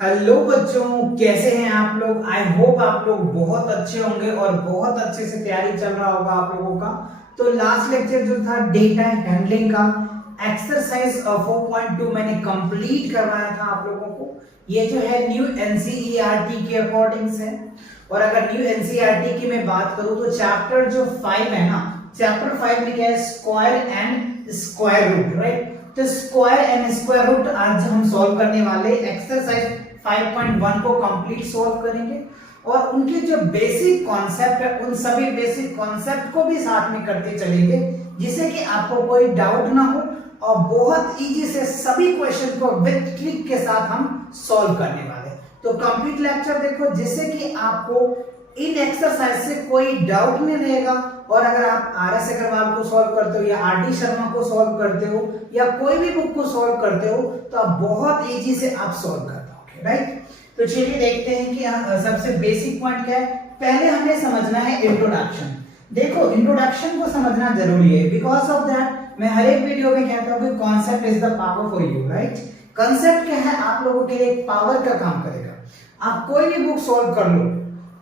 Hello बच्चों, कैसे हैं आप लोग। आई होप आप लोग बहुत अच्छे होंगे और बहुत अच्छे से तैयारी चल रहा होगा आप लोगों का। तो लास्ट लेक्चर जो था डेटा हैंडलिंग का एक्सरसाइज 4.2 मैंने कंप्लीट करवाया था आप लोगों को। ये जो है न्यू एनसीईआरटी के अकॉर्डिंग है। और अगर न्यू एनसीईआरटी की मैं बात करूं तो चैप्टर जो 5 है ना, चैप्टर 5 में क्या है, square and square root, right. तो स्क्वायर एंड स्क्वायर रूट आज हम सॉल्व करने वाले एक्सरसाइज 5.1 को कंप्लीट सॉल्व करेंगे। और उनके जो बेसिक कॉन्सेप्ट है उन सभी बेसिक कॉन्सेप्ट को भी साथ में करते चलेंगे, जिससे कि आपको कोई डाउट ना हो और बहुत इजी से सभी क्वेश्चन को विद ट्रिक के साथ हम सॉल्व करने वाले। तो कंप्लीट लेक्चर देखो, जिससे कि आपको इन एक्सरसाइज से कोई डाउट नहीं रहेगा। और अगर आप आर.एस. अग्रवाल को सॉल्व करते हो या आर.डी. शर्मा को सॉल्व करते हो या कोई भी बुक को सॉल्व करते हो तो आप बहुत इजी से आप सॉल्व कर पाओगे, राइट। तो चलिए देखते हैं कि सबसे बेसिक पॉइंट क्या है। पहले हमें समझना है इंट्रोडक्शन। देखो, इंट्रोडक्शन को समझना जरूरी है। बिकॉज ऑफ दैट मैं हर एक वीडियो में कहता हूं कि concept is the power for you, right. Concept क्या है, आप लोगों के लिए एक पावर का काम करेगा। आप कोई भी बुक सॉल्व कर लो,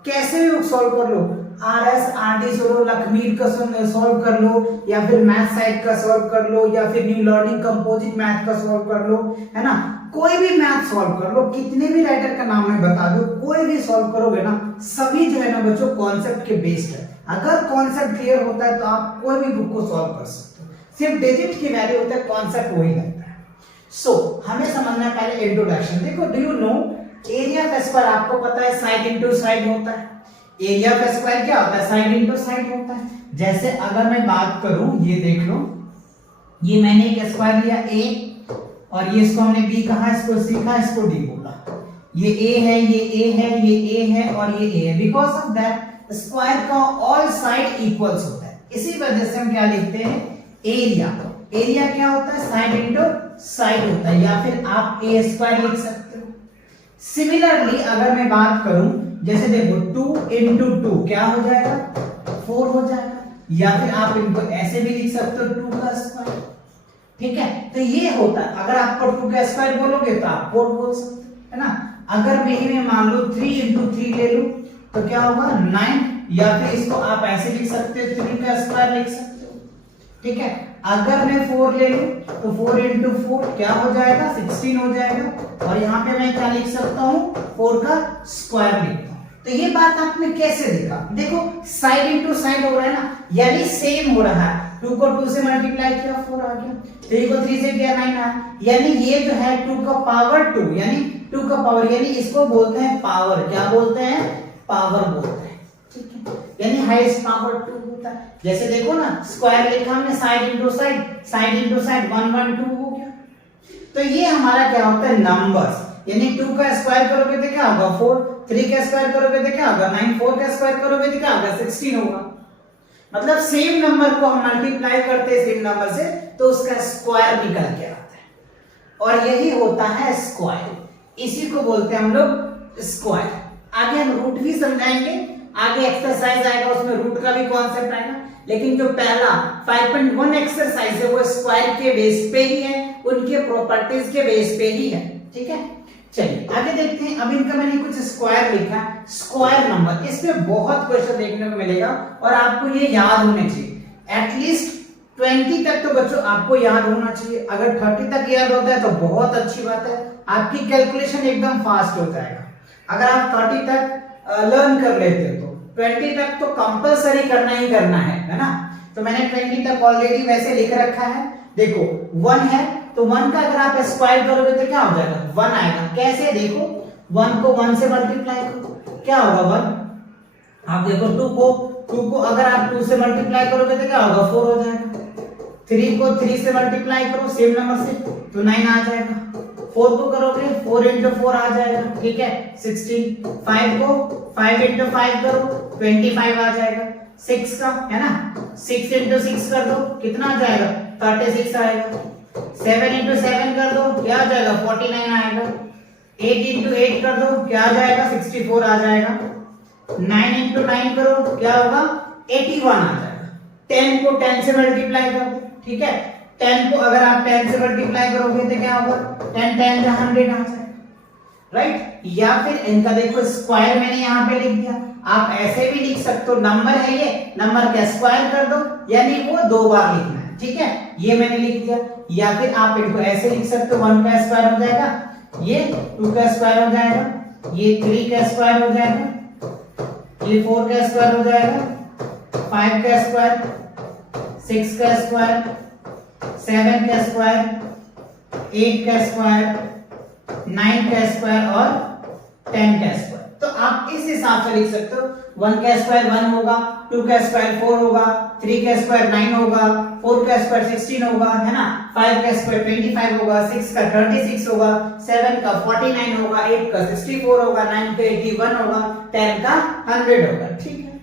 कैसे भी बुक सॉल्व कर लो, आर.एस. आर.डी. से लो, लखमीर का सॉल्व कर लो, या फिर मैथ साइड का सॉल्व कर लो, या फिर न्यू लर्निंग कंपोजिट मैथ का सॉल्व कर लो, है ना। कोई भी मैथ सॉल्व कर लो, कितने भी राइटर का नाम मैं बता दो, कोई भी सॉल्व करोगे ना, सभी जो है ना बच्चों कॉन्सेप्ट के बेस्ड है। अगर कॉन्सेप्ट क्लियर होता है तो आप कोई भी बुक को सॉल्व कर सकते हो। सिर्फ डिजिट की वैल्यू होता है, कॉन्सेप्ट वही लगता है। सो हमें समझना है पहले इंट्रोडक्शन। देखो, डू यू नो एरिया का स्क्वायर आपको पता है साइड इनटू साइड होता है। एरिया का स्क्वायर क्या होता है, साइड इनटू साइड होता है। जैसे अगर मैं बात करूं, ये देख लो, ये मैंने एक स्क्वायर लिया ए, और ये इसको हमने बी कहा, इसको सी कहा, इसको डी बोला। ये ए है, ये ए है, ये ए है और ये ए है। बिकॉज ऑफ दैट स्क्वायर का ऑल साइड इक्वल्स होता है, इसी वजह से हम क्या लिखते हैं, एरिया। एरिया क्या होता है, साइड इनटू साइड होता है, या फिर आप ए स्क्वायर लिख सकते हो। सिमिलरली अगर मैं बात करूं, जैसे देखो 2 इंटू 2 क्या हो जाएगा, 4 हो जाएगा। या फिर आप इनको ऐसे भी लिख सकते हो 2 का स्क्वायर, ठीक है। तो ये होता है, अगर आप 2 का स्क्वायर बोलोगे तो आप 4 बोल सकते हो, है ना। अगर मैं मान लो 3 इंटू 3 ले लूं तो क्या होगा, 9। या फिर इसको आप ऐसे लिख सकते हो, 3 का स्क्वायर लिख सकते हो, ठीक है। अगर मैं 4 ले लूं तो 4 इंटू 4 क्या हो जाएगा, 16 हो जाएगा। और यहाँ पे मैं क्या लिख सकता हूँ, 4 का स्क्वायर लिखता हूँ। तो ये बात आपने कैसे देखा, देखो साइड इनटू साइड हो रहा है ना, यानी सेम हो रहा है। 2 को 2 से मल्टीप्लाई किया 4 आ गया, 3 को 3 से किया 9 आया। यानी ये जो है 2 का पावर 2, यानी 2 का पावर, यानी इसको बोलते हैं पावर। क्या बोलते हैं, पावर बोलते हैं, ठीक है। यानी हाईएस्ट पावर 2 होता है। जैसे देखो ना, स्क्वायर लिखा हमने, side into side, side into side 1 1 2 हो गया। तो ये हमारा क्या होता है, नंबर्स। यानी 2 का स्क्वायर करोगे तो क्या होगा, 4। 3 का स्क्वायर करोगे तो क्या होगा, 9। 4 का स्क्वायर करोगे तो क्या होगा, 16 होगा। मतलब सेम नंबर को हम मल्टीप्लाई करते हैं सेम नंबर से, तो उसका स्क्वायर निकल के आता है। और यही होता है स्क्वायर, इसी को बोलते हैं हम लोग स्क्वायर। आगे हम रूट भी समझाएंगे, आगे एक्सरसाइज आएगा उसमें रूट का भी कॉन्सेप्ट आएगा। लेकिन जो पहला 5.1 एक्सरसाइज है वो स्क्वायर के बेस पे ही है, उनके प्रॉपर्टीज के बेस पे ही है, ठीक है। चलिए आगे देखते हैं। अब इनका मैंने कुछ स्क्वायर लिखा, स्क्वायर नंबर, इसमें बहुत क्वेश्चन देखने को मिलेगा और आपको ये याद होने चाहिए। एटलीस्ट 20 तक तो बच्चों आपको याद होना चाहिए। अगर 30 तक याद होता है तो बहुत अच्छी बात है, आपकी कैलकुलेशन एकदम फास्ट हो जाएगा। अगर आप 30 तक लर्न कर लेते हो तो 20 तक तो कंपलसरी करना ही करना है ना। तो मैंने 20 तक ऑलरेडी वैसे लिख रखा है। देखो 1 है तो 1 का अगर आप स्क्वायर करोगे तो क्या हो जाएगा, 1 आएगा। कैसे, देखो 1 को 1 से मल्टीप्लाई करो, क्या होगा 1। आप देखो 2 को अगर आप 2 से मल्टीप्लाई करोगे तो क्या होगा, 4 हो जाएगा। 3 को 3 से मल्टीप्लाई करो सेम नंबर से तो 9 आ जाएगा। 4 को करोगे 4 इंटू 4 आ जाएगा, ठीक है, 16। 5 को 5 इंटू 5 करो 25 आ जाएगा। 6 का है ना, 6 इंटू 6 कर दो कितना आ जाएगा, 36 आएगा। 7 इंटू 7 कर दो क्या आ जाएगा, 49 आएगा। 8 इंटू 8 कर दो क्या आ जाएगा, 64 आ जाएगा। 9 इंटू 9 करो क्या होगा, 81 आ जाएगा। 10 को 10 से मल्टीप्लाई कर दो, ठीक है। 10 को अगर आप 10 से मल्टीप्लाई करोगे तो क्या होगा, 10 10 100 आ जाएगा, राइट। या फिर इनका देखो स्क्वायर मैंने यहाँ पे लिख दिया, आप ऐसे भी लिख सकते हो, नंबर है ये, नंबर का स्क्वायर कर दो, यानी वो 2 बार लिखना है, ठीक है, ये मैंने लिख दिया। या फिर आप इनको ऐसे लिख सकते हो, 1 का स्क्वायर हो जाएगा, ये 2 का स्क्वायर हो जाएगा, ये 3 का स्क्वायर हो जाएगा, ये 4 का स्क्वायर हो जाएगा, 5 का स्क्वायर, 6 का स्क्वायर, 7 का स्क्वायर, 8 का स्क्वायर, 9 का स्क्वायर और 10 का स्क्वायर। तो आप इस हिसाब से लिख सकते हो, 1 का स्क्वायर 1 होगा, 2 का स्क्वायर 4 होगा, 3 का स्क्वायर 9 होगा, 4 का स्क्वायर 16 होगा, है ना, 5 का स्क्वायर 25 होगा, 6 का 36 होगा, 7 का 49 होगा, 8 का 64 होगा, 9 का 81 होगा, 10 का 100 होगा, ठीक है।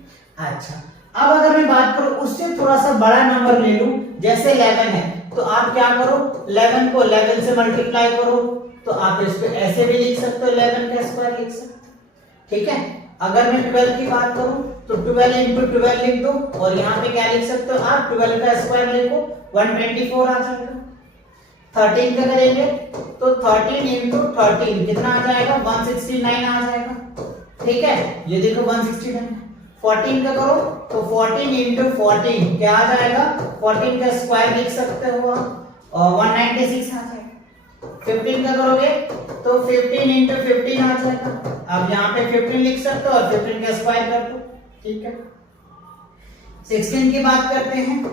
अच्छा, अब अगर मैं बात करूं उससे थोड़ा सा बड़ा नंबर ले लूं, जैसे 11 है, तो आप क्या करो, 11 को 11 से मल्टीप्लाई करो, तो आप इसको ऐसे भी लिख सकते हो, 11 का स्क्वायर लिख सकते हो, ठीक है। अगर मैं 12 की बात करूं तो 12 into 12 लिख दो, और यहाँ पे क्या लिख सकते हो आप, 12 का स्क्वायर लिखो, 124 आ जाएगा। 13 का करेंगे तो 13 into 13 कितना आ जाएगा, 169 आ जाएगा, ठीक है, ये देखो 169। 14 का करो तो 14 into 14 क्या आ जाएगा, 14 का स्क्वायर लिख सकते हो आप, और 196 आ जाएगा। 15 का करोगे तो 15 into 15 आ जाएगा, अब यहाँ पे 15 लिख सकते हो और 15 का स्क्वायर कर दो, ठीक है। 16 की बात करते हैं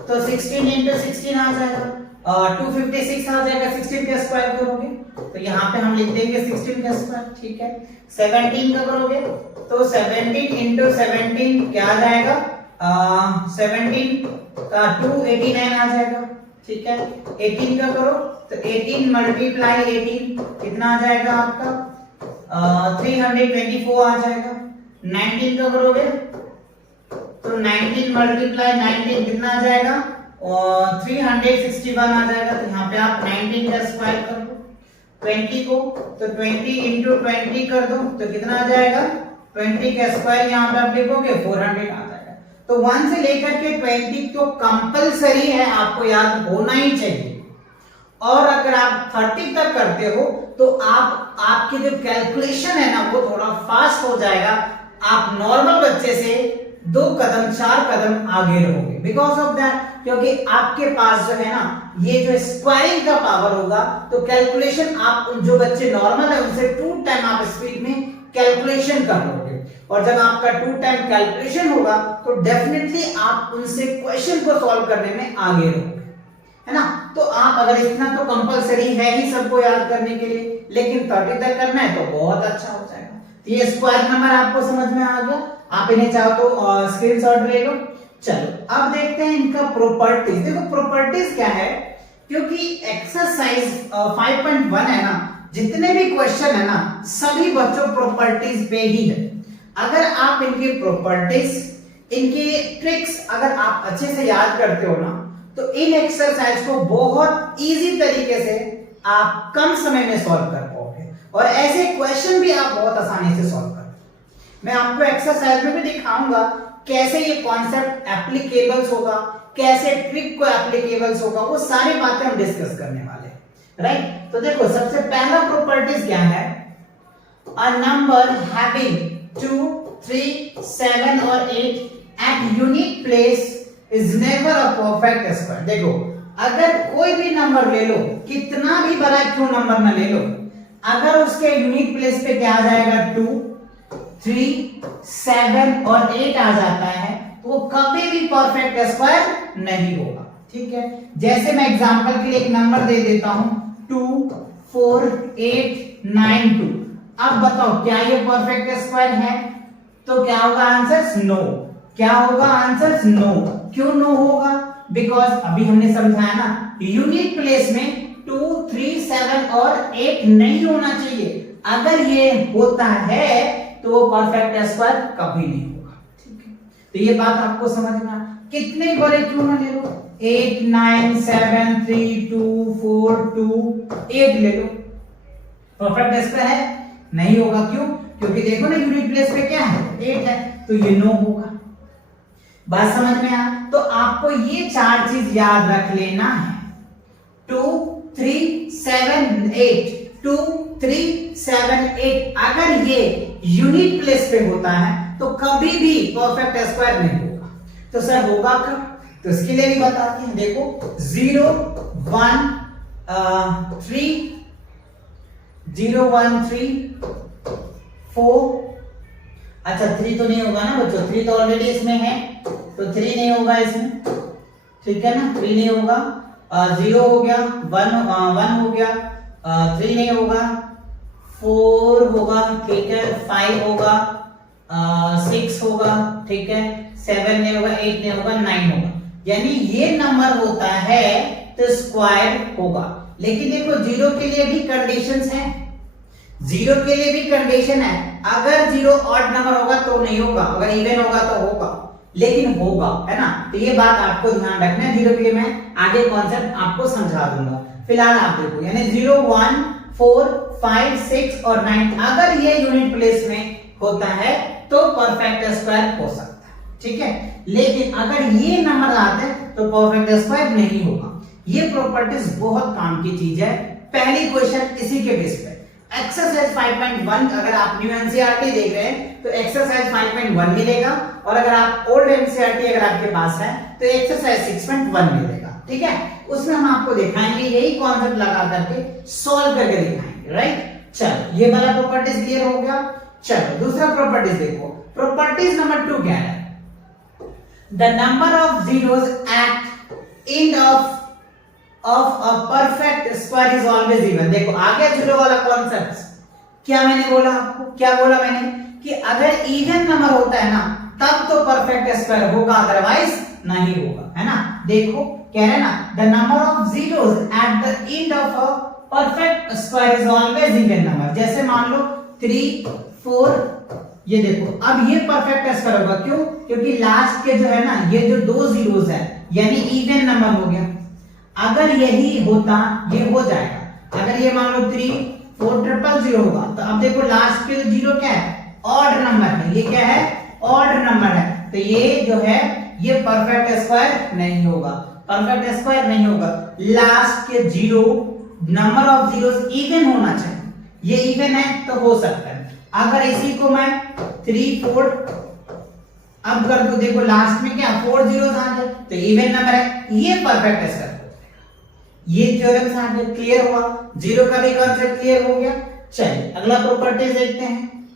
तो 16 into 16 आ जाएगा, 256 आ जाएगा, 16 का स्क्वायर करोगे तो यहाँ पे हम लिख देंगे 16 का स्क्वायर, ठीक है। 17 का करोगे तो 17 into 17 क्या आ जाएगा, 17 का 289 आ जाएगा, ठीक है। 18 का करो तो 18 मल्टीप्लाई 18 कितना आ जाएगा आपका, 324 आ जाएगा। 19 का करोगे तो 19 मल्टीप्लाई 19 कितना आ जाएगा, और 361 आ जाएगा, तो यहाँ पे आप 19 का स्क्वायर कर दो। 20 को तो 20 into 20 कर दो तो कितना आ जाएगा, 20 का स्क्वायर यहाँ पे आप लिखोगे 400 आ जाएगा। तो 1 से लेकर के 20 तो कंपलसरी है, आपको याद होना ही चाहिए। और अगर आप 30 तक करते हो तो आपकी जो कैलकुलेशन है ना वो थोड़ा फास्ट हो जाएगा, आप नॉर्मल बच्चे से 2 कदम 4 कदम आगे रहोगे, बिकॉज ऑफ दैट, क्योंकि आपके पास जो है ना ये जो स्क्वायरिंग का पावर होगा, तो कैलकुलेशन आप जो बच्चे नॉर्मल है उनसे 2 टाइम आप स्पीड में कैलकुलेशन कर लोगे, और जब आपका 2 टाइम कैलकुलेशन होगा तो डेफिनेटली आप उनसे क्वेश्चन को सॉल्व करने में आगे रहोगे, है ना। तो आप अगर इतना तो कंपलसरी है ही सबको याद करने के लिए, लेकिन 30 तक करना है तो बहुत अच्छा हो जाएगा। तो ये स्क्वायर नंबर आपको समझ में आ गया, आप इन्हें चाहो तो स्क्रीनशॉट ले लो। चलो अब देखते हैं इनका प्रॉपर्टीज। देखो प्रॉपर्टीज क्या है, क्योंकि एक्सरसाइज 5.1 है ना, जितने भी क्वेश्चन है ना सभी बच्चों प्रॉपर्टीज पे ही है। अगर आप इनकी प्रॉपर्टीज, इनकी ट्रिक्स अगर आप अच्छे से याद करते हो ना, तो इन एक्सरसाइज को बहुत इजी तरीके से आप कम समय में सॉल्व कर पाओगे, और ऐसे क्वेश्चन भी आप बहुत आसानी से सॉल्व कर पाओगे। मैं आपको एक्सरसाइज में भी दिखाऊंगा कैसे ये कॉन्सेप्ट एप्लीकेबल्स होगा, कैसे ट्रिक को एप्लीकेबल्स होगा, वो सारी बातें हम डिस्कस करने वाले हैं, राइट। तो देखो सबसे पहला प्रॉपर्टीज क्या है, अ नंबर हैविंग 2, 3, 7 और 8 at unique place is never a perfect square. देखो अगर कोई भी नंबर ले लो, कितना भी बड़ा क्यों नंबर ना ले लो, अगर उसके यूनिक प्लेस पे क्या आ जाएगा, 2, 3, 7 और 8 आ जाता है, तो वो कभी भी परफेक्ट स्क्वायर नहीं होगा, ठीक है। जैसे मैं एग्जांपल के लिए एक नंबर दे देता हूं, 2, 4, 8, 9, 2। अब बताओ क्या ये परफेक्ट स्क्वायर है, तो क्या होगा आंसर, नो। क्या होगा आंसर, नो। क्यों नो होगा, बिकॉज अभी हमने समझाया ना, यूनिक प्लेस में 2, 3, 7 और 8 नहीं होना चाहिए। अगर ये होता है तो वो परफेक्ट स्क्वायर कभी नहीं होगा, ठीक है। तो ये बात आपको समझना, कितने बड़े क्यों ना ले लो, 8, 9, 7, 3, 2, 4, 2, 8 ले लो, परफेक्ट स्क्वायर है नहीं होगा। क्यों, क्योंकि देखो ना यूनिट प्लेस पे क्या है, 8 है, तो ये नो होगा। बात समझ में आ, तो आपको ये 4 चीज याद रख लेना है, 2, 3, 7, 8, 2, 3 7 8 अगर ये यूनिट प्लेस पे होता है तो कभी भी परफेक्ट स्क्वायर नहीं होगा। तो सर होगा कब? तो इसके लिए भी बताते हैं, देखो 0 1 3 0 1 3 4, अच्छा 3 तो नहीं होगा ना बच्चों, 3 तो ऑलरेडी इसमें है तो 3 नहीं होगा इसमें, ठीक है ना, 3 नहीं होगा। 0 हो गया, 1 हो गया, 3 नहीं होगा, 4 होगा, ठीक है, 5 होगा, 6 होगा, ठीक है, 7 नहीं होगा, 8 नहीं होगा, 9 होगा। यानी ये नंबर होता है तो स्क्वायर होगा। लेकिन देखो 0 के लिए भी कंडीशंस हैं, 0 के लिए भी कंडीशन है, अगर 0 ऑड नंबर होगा तो नहीं होगा, अगर इवन होगा तो होगा, लेकिन होगा, है ना। तो ये बात आपको ध्यान रखना है। 0 के लिए मैं आगे कॉन्सेप्ट आपको समझा दूंगा, फिलहाल आप देखो, यानी 0 1 4 5 6 और 9 अगर ये यूनिट प्लेस में होता है तो परफेक्ट स्क्वायर हो सकता है, ठीक है। लेकिन अगर ये नंबर आते हैं तो परफेक्ट स्क्वायर नहीं होगा। ये प्रॉपर्टीज बहुत काम की चीज है। पहली क्वेश्चन इसी के बेस पे एक्सरसाइज 5.1 अगर आप न्यू एनसीईआरटी देख रहे हैं तो एक्सरसाइज 5.1 मिलेगा, और अगर आप ओल्ड एनसीईआरटी अगर आपके पास है तो एक्सरसाइज 6.1 मिलेगा, ठीक है। उसमें हम आपको दिखाएंगे, यही कॉन्सेप्ट लगा करके सॉल्व करके दिखाएंगे, राइट। चलो ये वाला प्रॉपर्टीज क्लियर हो गया। चलो दूसरा प्रॉपर्टीज देखो, प्रॉपर्टीज नंबर 2 क्या है? The number of zeros eight end of a perfect square is always even। देखो आगे जीरो वाला कॉन्सेप्ट क्या मैंने बोला आपको, क्या बोला मैंने कि अगर इवन नंबर होता है ना तब तो परफेक्ट स्क्वायर होगा, अदरवाइज नहीं होगा, है ना। देखो कह रहे हैं ना, the number of zeros at the end of a perfect square is always even number. जैसे मान लो 3 4, ये देखो अब ये परफेक्ट स्क्वायर होगा, क्यों? क्योंकि लास्ट के जो है ना ये जो 2 जीरोस है यानी इवन नंबर हो गया। अगर यही होता ये हो जाएगा, अगर ये मान लो 3 4 0 0 होगा तो अब देखो लास्ट के जीरो क्या है? ऑड नंबर है, ये क्या है? ऑड नंबर है, तो ये जो है ये परफेक्ट स्क्वायर नहीं होगा, परफेक्ट स्क्वायर नहीं होगा। लास्ट के zero number of zeros even होना चाहिए, ये इवन है तो हो सकता है। अगर इसी को मैं 3 4 अब कर दो, देखो लास्ट में क्या 4 जीरोस आ गए तो इवन नंबर है, ये परफेक्ट स्क्वायर। ये थ्योरम से आपको क्लियर हुआ, जीरो का भी कॉन्सेप्ट क्लियर हो गया। चलिए अगला प्रॉपर्टीज देखते हैं।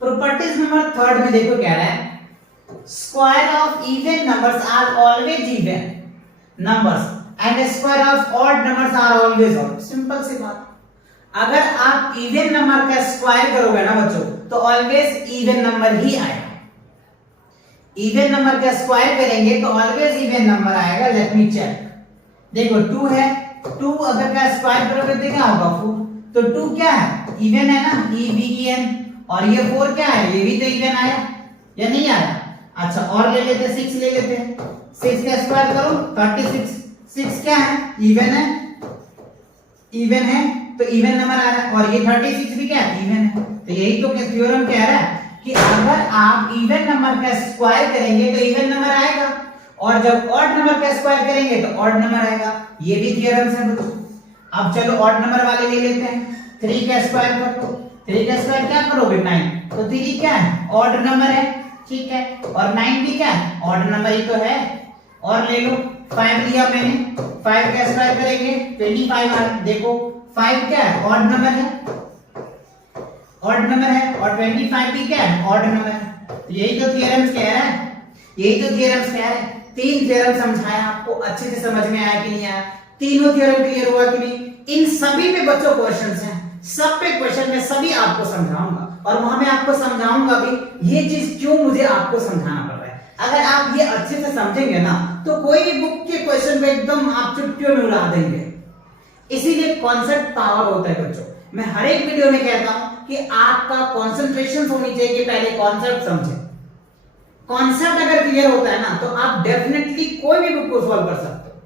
प्रॉपर्टीज नंबर 3 में देखो क्या रहा है, square of even numbers are always even numbers and square of odd numbers are always odd. Simple सी बात, अगर आप इवन नंबर का स्क्वायर करोगे ना बच्चों तो ऑलवेज इवन नंबर ही आएगा। इवन नंबर का स्क्वायर करेंगे तो ऑलवेज इवन नंबर आएगा। लेट मी चेक, देखो 2 है, 2 अगर का स्क्वायर करोगे तो क्या होगा 4, तो 2 क्या है? इवन है ना, EVEN। और ये 4 क्या है? ये भी तो इवन आया या नहीं आया? अच्छा और ले लेते 6 ले लेते हैं, 6 का स्क्वायर करो 36, 6 क्या है? इवन है, इवन है तो इवन नंबर आ रहा है, और ये 36 भी क्या है? इवन है। तो यही तो थ्योरम कह रहा है कि अगर आप इवन नंबर का स्क्वायर करेंगे तो इवन नंबर आएगा, और जब ऑड नंबर का स्क्वायर करेंगे तो ऑड नंबर आएगा। ये भी थ्योरम है बच्चों। अब चलो ऑड नंबर वाले ले लेते हैं, 3 का स्क्वायर कर लो, 3 का स्क्वायर क्या करोगे? 9, तो 3 क्या है? ऑड नंबर है, ठीक है, और 9 भी क्या है? ऑड नंबर ही तो है। और ले लो 5 लिया मैंने, 5 का स्क्वायर करेंगे 25 आ, देखो 5 क्या है? ऑड नंबर है, ऑड नंबर है, और 25 भी क्या है? ऑड नंबर है। यही तो थ्योरम्स कह रहा है, यही तो थ्योरम्स कह रहा है। 3 थ्योरम समझाया आपको, अच्छे से समझ में आया कि नहीं आया? तीनों थ्योरम क्लियर हुआ कि नहीं? इन सभी पे बच्चों क्वेश्चंस हैं, सब पे क्वेश्चन में सभी आपको समझाऊंगा, और वहां मैं आपको समझाऊंगा भी ये चीज क्यों मुझे आपको समझाना पड़ रहा है। अगर आप ये अच्छे से समझेंगे ना तो कोई भी बुक के क्वेश्चन पे एकदम आप चुटकियों में उड़ा देंगे। इसीलिए कॉन्सेप्ट पावर होता है बच्चों। मैं हर एक वीडियो में कहता हूं कि आपका कॉन्सेंट्रेशन होनी चाहिए कि पहले कॉन्सेप्ट समझे। कॉन्सेप्ट अगर क्लियर होता है ना तो आप डेफिनेटली कोई भी बुक को सॉल्व कर सकते हो।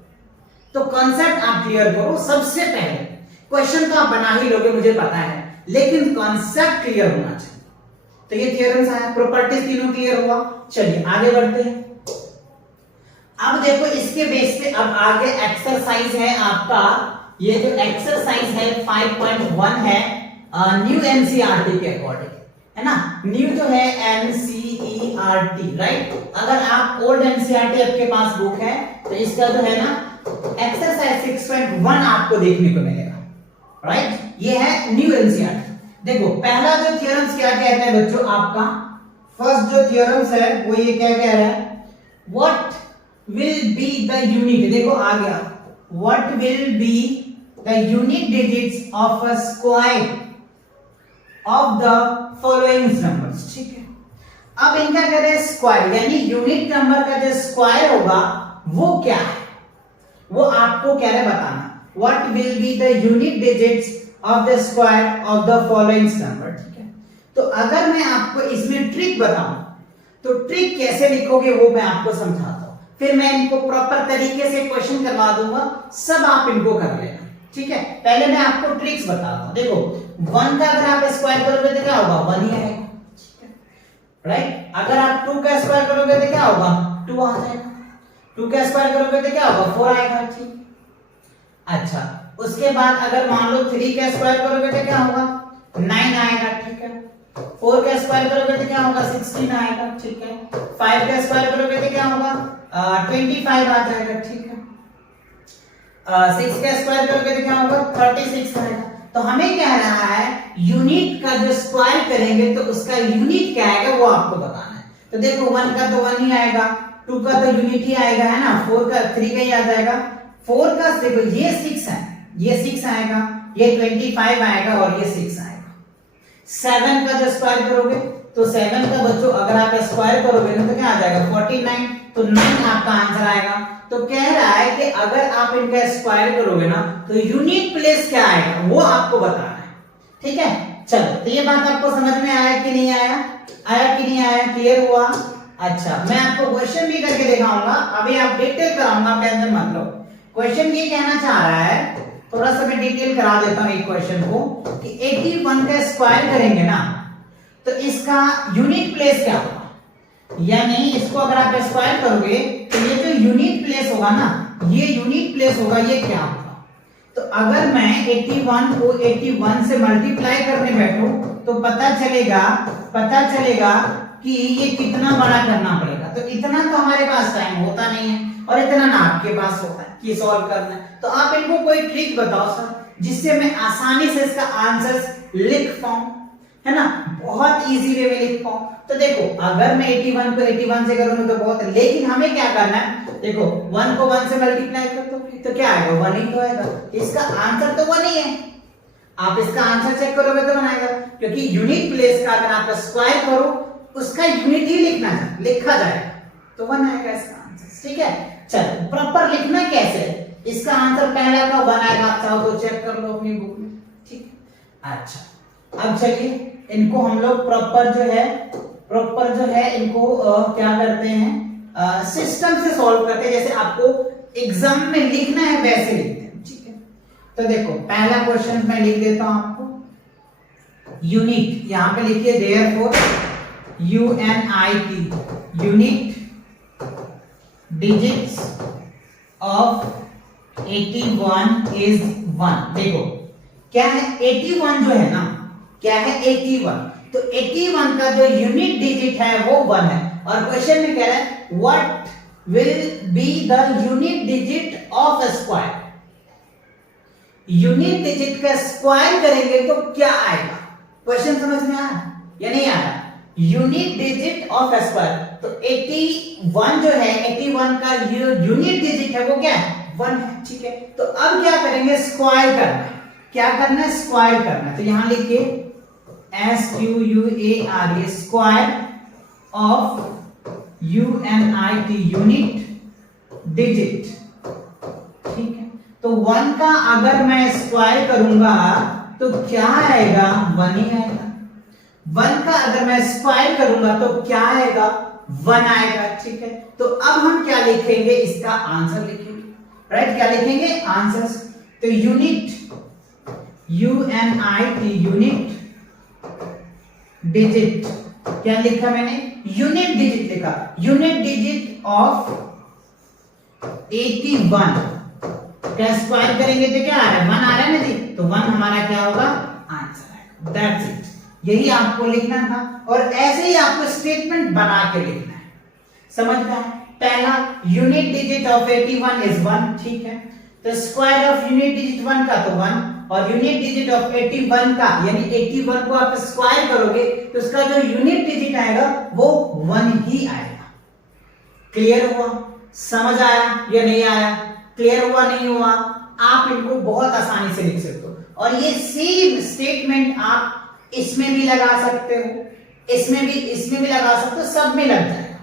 तो कॉन्सेप्ट आप क्लियर करो सबसे पहले, क्वेश्चन तो आप बना ही लोगे मुझे पता है, लेकिन कॉन्सेप्ट क्लियर होना चाहिए। तो ये थ्योरम्स आया, प्रॉपर्टीज तीनों क्लियर हुआ। चलिए आगे बढ़ते हैं। अब देखो इसके बेस पे अब आगे एक्सरसाइज है आपका ये जो एक्सरसाइज है 5.1 है न्यू एनसीईआरटी के अकॉर्डिंग, है ना। न्यू जो है एनसीईआरटी, राइट। अगर आप ओल्ड एनसीईआरटी आपके पास बुक है तो इसका जो है ना एक्सरसाइज 6.1 आपको देखने को मिलेगा, राइट। ये है न्यू एनसीईआरटी। देखो पहला जो थ्योरम्स क्या कहता है बच्चों, आपका फर्स्ट जो थ्योरम्स है वो ये क्या कह रहा है, what will be the unit, देखो आ गया, what will be the unit digits of a square of the following numbers, ठीक है। अब इनका कह रहे हैं स्क्वायर, यानी यूनिट नंबर का जो स्क्वायर होगा वो क्या है, वो आपको कह रहे बताना। What will be the unit digits of the square of the following number, ठीक है। तो अगर मैं आपको इसमें ट्रिक बताऊं तो ट्रिक कैसे लिखोगे वो मैं आपको समझाता हूं, फिर मैं इनको प्रॉपर तरीके से क्वेश्चन करवा दूंगा, सब आप इनको कर लेना, ठीक है। पहले मैं आपको ट्रिक्स बताता हूं। देखो 1 का अगर आप स्क्वायर करोगे तो क्या होगा, 1 ही आएगा, राइट। अगर आप 2 का स्क्वायर करोगे तो क्या होगा, 2 आ जाएगा। 2 का स्क्वायर करोगे तो क्या होगा, 4 आएगा, ठीक। अच्छा, उसके बाद अगर मान लो 3 का स्क्वायर करोगे तो क्या होगा, 9 आएगा, ठीक है। 4 का स्क्वायर करोगे तो क्या होगा, 16 आएगा, ठीक है। 5 का स्क्वायर करोगे तो क्या होगा, 25 आ जाएगा, ठीक है। 6 का स्क्वायर करोगे तो क्या होगा, 36 आएगा। तो हमें क्या रहा है, यूनिट का जो स्क्वायर करेंगे तो उसका यूनिट क्या आएगा वो आपको बताना है। तो देखो 1 का तो 1 ही आएगा, 2 का तो यूनिट ही आएगा, है ना। 4 का 3 का ही आ जाएगा। 4 का देखो ये 6 है, ये 6 आएगा, ये 25 आएगा और ये 6 आएगा। 7 का जो स्क्वायर करोगे तो 7 का बच्चों अगर आप स्क्वायर करोगे तो क्या आ जाएगा, 49, तो 9 आपका आंसर आएगा। तो कह रहा है कि अगर आप इनका स्क्वायर करोगे ना तो यूनिट प्लेस क्या आएगा वो आपको बताना है, ठीक है। चलो तो ये बात आपको समझ में आया कि नहीं आया, आया कि नहीं आया, क्लियर हुआ। अच्छा, मैं आपको क्वेश्चन भी करके दिखाऊंगा, अभी आप डिटेल कराऊंगा, टेंशन मत लो। क्वेश्चन ये कहना चाह रहा है, थोड़ा सा मैं डिटेल करा देता हूं एक क्वेश्चन को, कि 81 का स्क्वायर करेंगे ना तो इसका यूनिट प्लेस क्या होगा, यानी इसको अगर आप स्क्वायर करोगे तो ये जो यूनिट प्लेस होगा ना, ये यूनिट प्लेस होगा, ये क्या होगा। तो अगर मैं 81 को 81 से मल्टीप्लाई करने बैठूं तो पता चलेगा कि ये कितना बड़ा करना पड़ेगा। तो इतना तो हमारे पास टाइम होता नहीं है और इतना ना आपके पास होता है कि सॉल्व करना है। तो आप इनको कोई ट्रिक बताओ सर, जिससे मैं आसानी से इसका आंसर लिख पाऊं, है ना, बहुत इजी वे में लिख पाऊं। तो देखो अगर मैं 81 को 81 से करूंगा तो बहुत है, लेकिन हमें क्या करना है, देखो 1 को 1 से मल्टीप्लाई कर दो तो क्या आएगा, 1 ही तो आएगा। इसका आंसर तो 1 ही है, आप इसका आंसर चेक करोगे तो 1 आएगा, क्योंकि यूनिट प्लेस का अगर आप स्क्वायर करो उसका यूनिट ही लिखा जाएगा, तो 1 आएगा इसका आंसर, ठीक है। चलो प्रॉपर लिखना कैसे, इसका आंसर पहला का 1 आएगा, आप चाहो तो चेक कर लो अपनी बुक में, ठीक है। अच्छा, अब चलिए इनको हम लोग प्रॉपर जो है इनको क्या करते हैं, सिस्टम से सॉल्व करते हैं, जैसे आपको एग्जाम में लिखना है वैसे लिखते हैं, ठीक है। तो देखो पहला क्वेश्चन मैं लिख देता हूं आपको, यूनिट यहां पे लिखिए, therefore U N I T, unit digits of 81 is 1। देखो क्या है, 81 जो है ना, क्या है 81, तो 81 का जो यूनिट डिजिट है वो 1 है, और क्वेश्चन में कह रहा है what will be the unit digit of a square. Unit digit का स्क्वायर करेंगे तो क्या आएगा, क्वेश्चन समझ में आया या नहीं आया। Unit digit of a square, तो 81 जो है, 81 का यूनिट डिजिट है वो क्या है, 1 है, ठीक है। तो अब क्या करेंगे, स्क्वायर करना है, क्या करना है, स्क्वायर करना है। तो यहां लिखिए SQUAR, ये square of UNIT, unit digit, ठीक है। तो 1 का अगर मैं स्क्वायर करूंगा तो क्या आएगा, 1 ही आएगा। 1 का अगर मैं स्क्वायर करूंगा तो क्या आएगा, 1 आएगा, ठीक है। तो अब हम क्या लिखेंगे, इसका आंसर लिखेंगे, राइट। क्या लिखेंगे, आंसर। तो यूनिट UNIT, यूनिट डिजिट, क्या लिखा मैंने, यूनिट डिजिट लिखा, यूनिट डिजिट ऑफ 81 क्या स्क्वायर करेंगे तो क्या आ रहा है, 1 आ रहा है ना जी, तो 1 हमारा क्या होगा, आंसर आएगा। दैट्स इट, यही आपको लिखना था और ऐसे ही आपको स्टेटमेंट बना के लिखना है, समझ में आया। पहला, यूनिट डिजिट ऑफ 81 इज 1, ठीक है, तो स्क्वायर ऑफ यूनिट डिजिट 1 का तो 1 और यूनिट डिजिट ऑफ 81 का यानी 81 को आप स्क्वायर करोगे तो उसका जो यूनिट डिजिट आएगा वो 1 ही आएगा। क्लियर हुआ, समझ आया या नहीं आया, क्लियर हुआ नहीं हुआ, आप इनको बहुत आसानी से लिख सकते हो। और ये सेम स्टेटमेंट आप इसमें भी लगा सकते हो, इसमें भी लगा सकते हो, सब में लग जाएगा।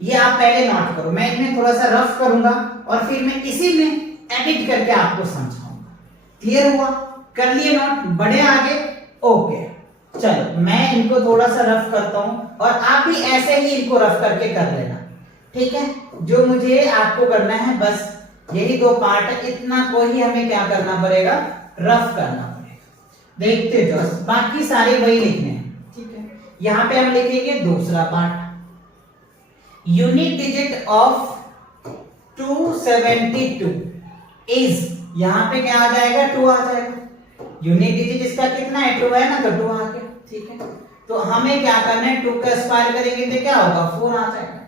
ये आप पहले नोट करो, मैं इन्हें थोड़ा सा रफ करूंगा और फिर मैं इसी में एडिट करके आपको समझाऊंगा। क्लियर हुआ, कर लिए नोट, बढ़े आगे, ओके। चलो मैं इनको थोड़ा सा रफ करता हूं और आप भी ऐसे ही इनको रफ करके कर लेना, ठीक है। जो मुझे आपको करना है बस यही 2 पार्ट है, इतना को ही हमें क्या करना पड़ेगा, रफ करना पड़ेगा। देखते जाओ, बाकी सारे वही लिखने हैं, ठीक है। यहां पे हम लिखेंगे दूसरा part, unit digit of 272 is, यहां पे क्या आ जाएगा, 2 आ जाएगा। यूनिट डिजिट इसका कितना है, 2 है ना, तो 2 आ गया, ठीक है। तो हमें क्या करना है, 2 का स्क्वायर करेंगे तो क्या होगा, 4 आ जाएगा,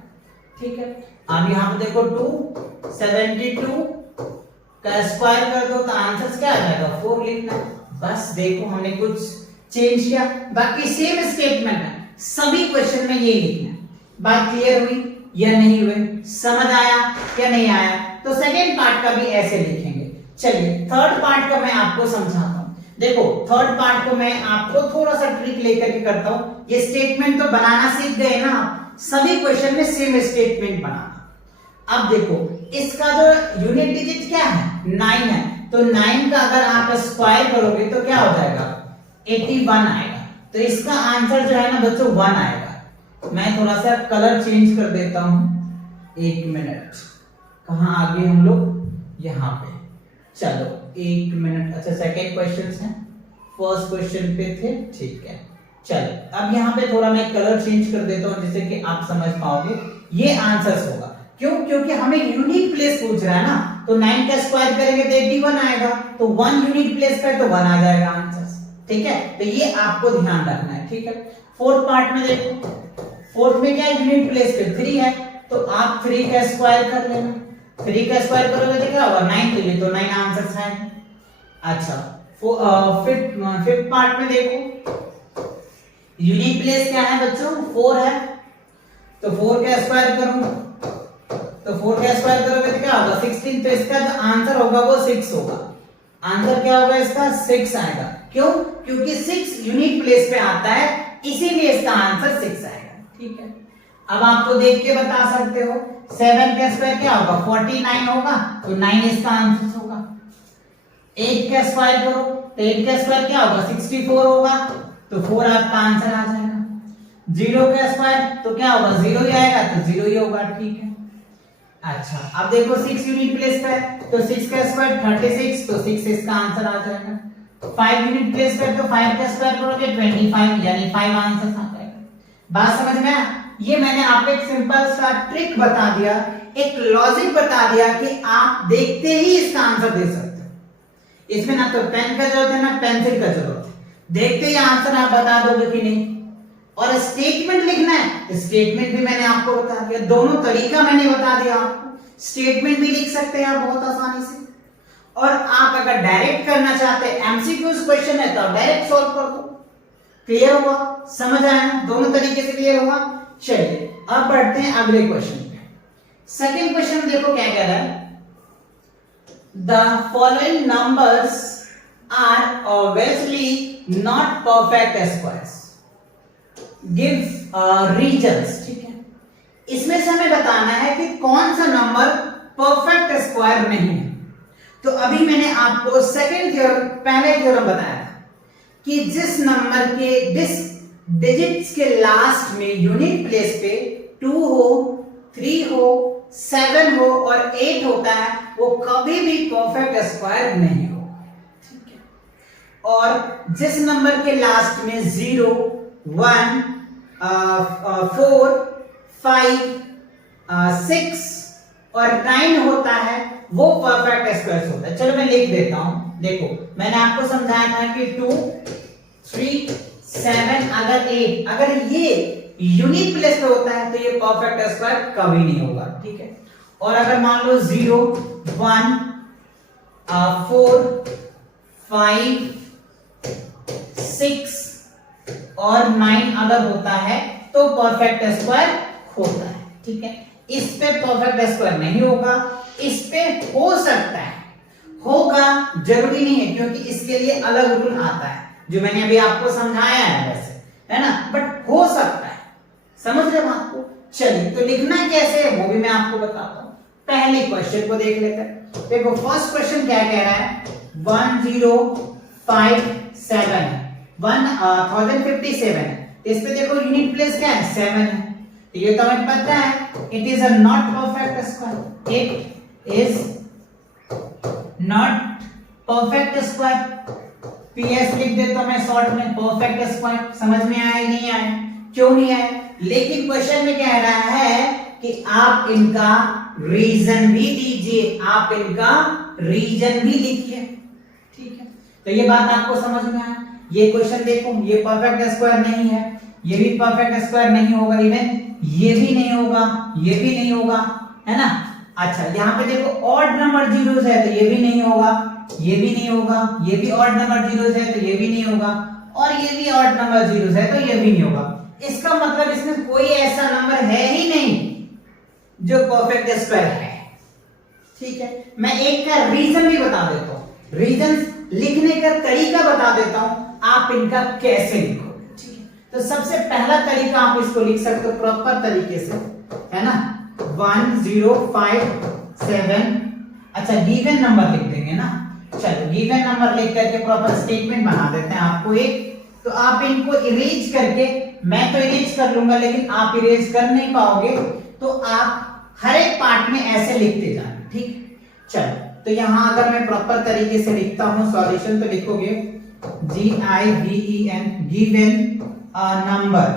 ठीक है। अब यहां पे देखो 272 का स्क्वायर कर दो तो आंसर क्या आ जाएगा, 4 लिखना है। बस देखो हमने कुछ चेंज किया, बाकी सेम स्टेटमेंट है, सभी क्वेश्चन में ये लिखना है। बात क्लियर हुई या नहीं हुई, समझ आया या नहीं आया, तो सेकेंड पार्ट का भी ऐसे लिखेंगे। चलिए थर्ड पार्ट का मैं आपको समझाता हूं। देखो थर्ड पार्ट को मैं आपको थोड़ा सा ट्रिक लेकर के करता हूं। ये स्टेटमेंट तो बनाना सीख गए ना, सभी क्वेश्चन में सेम स्टेटमेंट बनाना। अब देखो इसका जो यूनिट डिजिट क्या है, 9 है, तो 9 का अगर आप स्क्वायर करोगे तो क्या हो जाएगा, 81 आएगा। तो इसका आंसर जो है ना बच्चों 1 आएगा। मैं थोड़ा सा कलर चेंज कर देता हूं, 1 मिनट, कहां आ गए हम लोग, यहां पे। चलो 1 मिनट, अच्छा सेकेंड क्वेश्चन है, फर्स्ट क्वेश्चन पे थे, ठीक है। चलो अब यहाँ पे थोड़ा मैं कलर चेंज कर देता हूँ जिससे कि आप समझ पाओगे। ये आंसर्स होगा, क्यों, क्योंकि हमें यूनिट प्लेस पूछ रहा है ना, तो 9 का स्क्वायर करेंगे तो 81 आएगा, तो 1 यूनिट प्लेस पे तो 1 आ जाएगा आंसर, ठीक है। तो ये आपको ध्यान रखना है, ठीक है। फोर्थ पार्ट में देखो, फोर्थ में क्या है, यूनिट प्लेस पे 3 है, तो आप 3 का स्क्वायर कर लेना। 3 का स्क्वायर करोगे तो क्या होगा, 9, तो 9 आंसर है। अच्छा फिफ्थ पार्ट में देखो, यूनिट प्लेस क्या है बच्चों, 4 है, तो 4 का स्क्वायर करो, तो 4 का स्क्वायर करोगे तो क्या होगा, 16, तो इसका जो आंसर होगा वो 6 होगा। आंसर क्या होगा इसका, 6 आएगा। क्यों, क्योंकि 6 यूनिट प्लेस पे आता है, इसीलिए इसका आंसर 6 आएगा, ठीक है। अब आप तो देख के बता सकते हो, 7 का स्क्वायर क्या होगा, 49 होगा, तो 9 इसका आंसर होगा। 8 का स्क्वायर करो तो 8 का स्क्वायर क्या होगा, 64 होगा, तो 4 आपका आंसर आ जाएगा। 0 का स्क्वायर तो क्या होगा, 0 ही आएगा, तो 0 ही होगा, ठीक है। अच्छा अब देखो 6 यूनिट प्लेस पे, तो 6 का स्क्वायर 36, तो 6 इसका आंसर आ जाएगा। 5 यूनिट प्लेस पे, तो 5 का स्क्वायर करोगे 25, यानी 5 आंसर आ जाएगा। बात समझ में आया? ये मैंने आपको एक सिंपल सा ट्रिक बता दिया, एक लॉजिक बता दिया कि आप देखते ही इसका आंसर दे सकते हो। इसमें ना तो पेन का जरूरत है ना पेंसिल का जरूरत है, देखते ही आंसर आप बता दोगे कि नहीं। और स्टेटमेंट लिखना है, स्टेटमेंट भी मैंने आपको बता दिया, दोनों तरीका मैंने बता दिया आपको। स्टेटमेंट भी लिख सकते हैं आप बहुत आसानी से, और आप अगर डायरेक्ट करना चाहते हैं, एमसीक्यूज क्वेश्चन है तो आप डायरेक्ट सॉल्व कर दो। क्लियर हुआ, समझ आया, दोनों तरीके से क्लियर हुआ। चलिए अब बढ़ते हैं अगले क्वेश्चन पे। सेकंड क्वेश्चन देखो क्या कह रहा है, the following numbers are obviously not perfect squares, give reasons, ठीक है। इसमें से हमें बताना है कि कौन सा नंबर परफेक्ट स्क्वायर नहीं है। तो अभी मैंने आपको सेकंड थ्योरम, पहले थ्योरम बताया था कि जिस नंबर के डिजिट्स के लास्ट में यूनिट प्लेस पे 2 हो, 3 हो, 7 हो और 8 होता है, वो कभी भी परफेक्ट स्क्वायर नहीं होगा, ठीक है। और जिस नंबर के लास्ट में 0, 1, 4, 5, 6 और 9 होता है वो परफेक्ट स्क्वायर होता है। चलो मैं लिख देता हूं, देखो मैंने आपको समझाया था कि 2 3 7 अगर 8 अगर ये यूनिक प्लेस पे होता है तो ये परफेक्ट स्क्वायर कभी नहीं होगा, ठीक है। और अगर मान लो 0 1 4 5 6 और 9 अगर होता है तो परफेक्ट स्क्वायर होता है, ठीक है। इस पे परफेक्ट स्क्वायर नहीं होगा, इस पे हो सकता है, होगा जरूरी नहीं है, क्योंकि इसके लिए अलग रूल आता है जो मैंने अभी आपको समझाया है वैसे, है ना, बट हो सकता है। समझ रहे हो आपको? चलिए तो लिखना कैसे है वो भी मैं आपको बताता हूं। पहले क्वेश्चन को देख लेते हैं। देखो फर्स्ट क्वेश्चन क्या कह रहा है, 1057 1057 है, इस पे देखो यूनिट प्लेस क्या है, 7 है। ये तो हमें पता है it is a not perfect square, it is not perfect square. PS लिख देता हूं मैं शॉर्ट में, परफेक्ट स्क्वायर। समझ में आया नहीं आया? क्यों नहीं आया? लेकिन क्वेश्चन में कह रहा है कि आप इनका रीजन भी दीजिए, आप इनका रीजन भी लिखिए, ठीक है। तो ये बात आपको समझ में आया? ये क्वेश्चन देखो, ये परफेक्ट स्क्वायर नहीं है, ये भी परफेक्ट स्क्वायर नहीं होगा, इवन ये भी नहीं होगा, ये भी नहीं होगा, है ना। अच्छा यहाँ पे देखो ऑड नंबर जीरोस है तो ये भी नहीं होगा, ये भी नहीं होगा, ये भी ऑड नंबर जीरोस है तो ये भी नहीं होगा, और ये भी ऑड नंबर जीरोस है तो ये भी नहीं होगा। इसका मतलब इसमें कोई ऐसा नंबर है ही नहीं जो परफेक्ट स्क्वायर है, ठीक है। मैं एक का रीजन भी बता देता हूं, रीजन लिखने का तरीका बता देता हूं, आप इनका कैसे लिखोगे, ठीक है। तो सबसे पहला तरीका आप इसको लिख सकते हो प्रॉपर तरीके से, है ना, 1057। अच्छा गिवन नंबर लिख देंगे ना, चलो गिवन नंबर लिख करके प्रॉपर स्टेटमेंट बना देते हैं आपको एक। तो आप इनको इरेज करके, मैं तो इरेज कर लूंगा लेकिन आप इरेज कर नहीं पाओगे, तो आप हर एक पार्ट में ऐसे लिखते जाना, ठीक। चलो तो यहां अगर मैं प्रॉपर तरीके से लिखता हूं सॉल्यूशन, तो लिखोगे GIVEN गिवन नंबर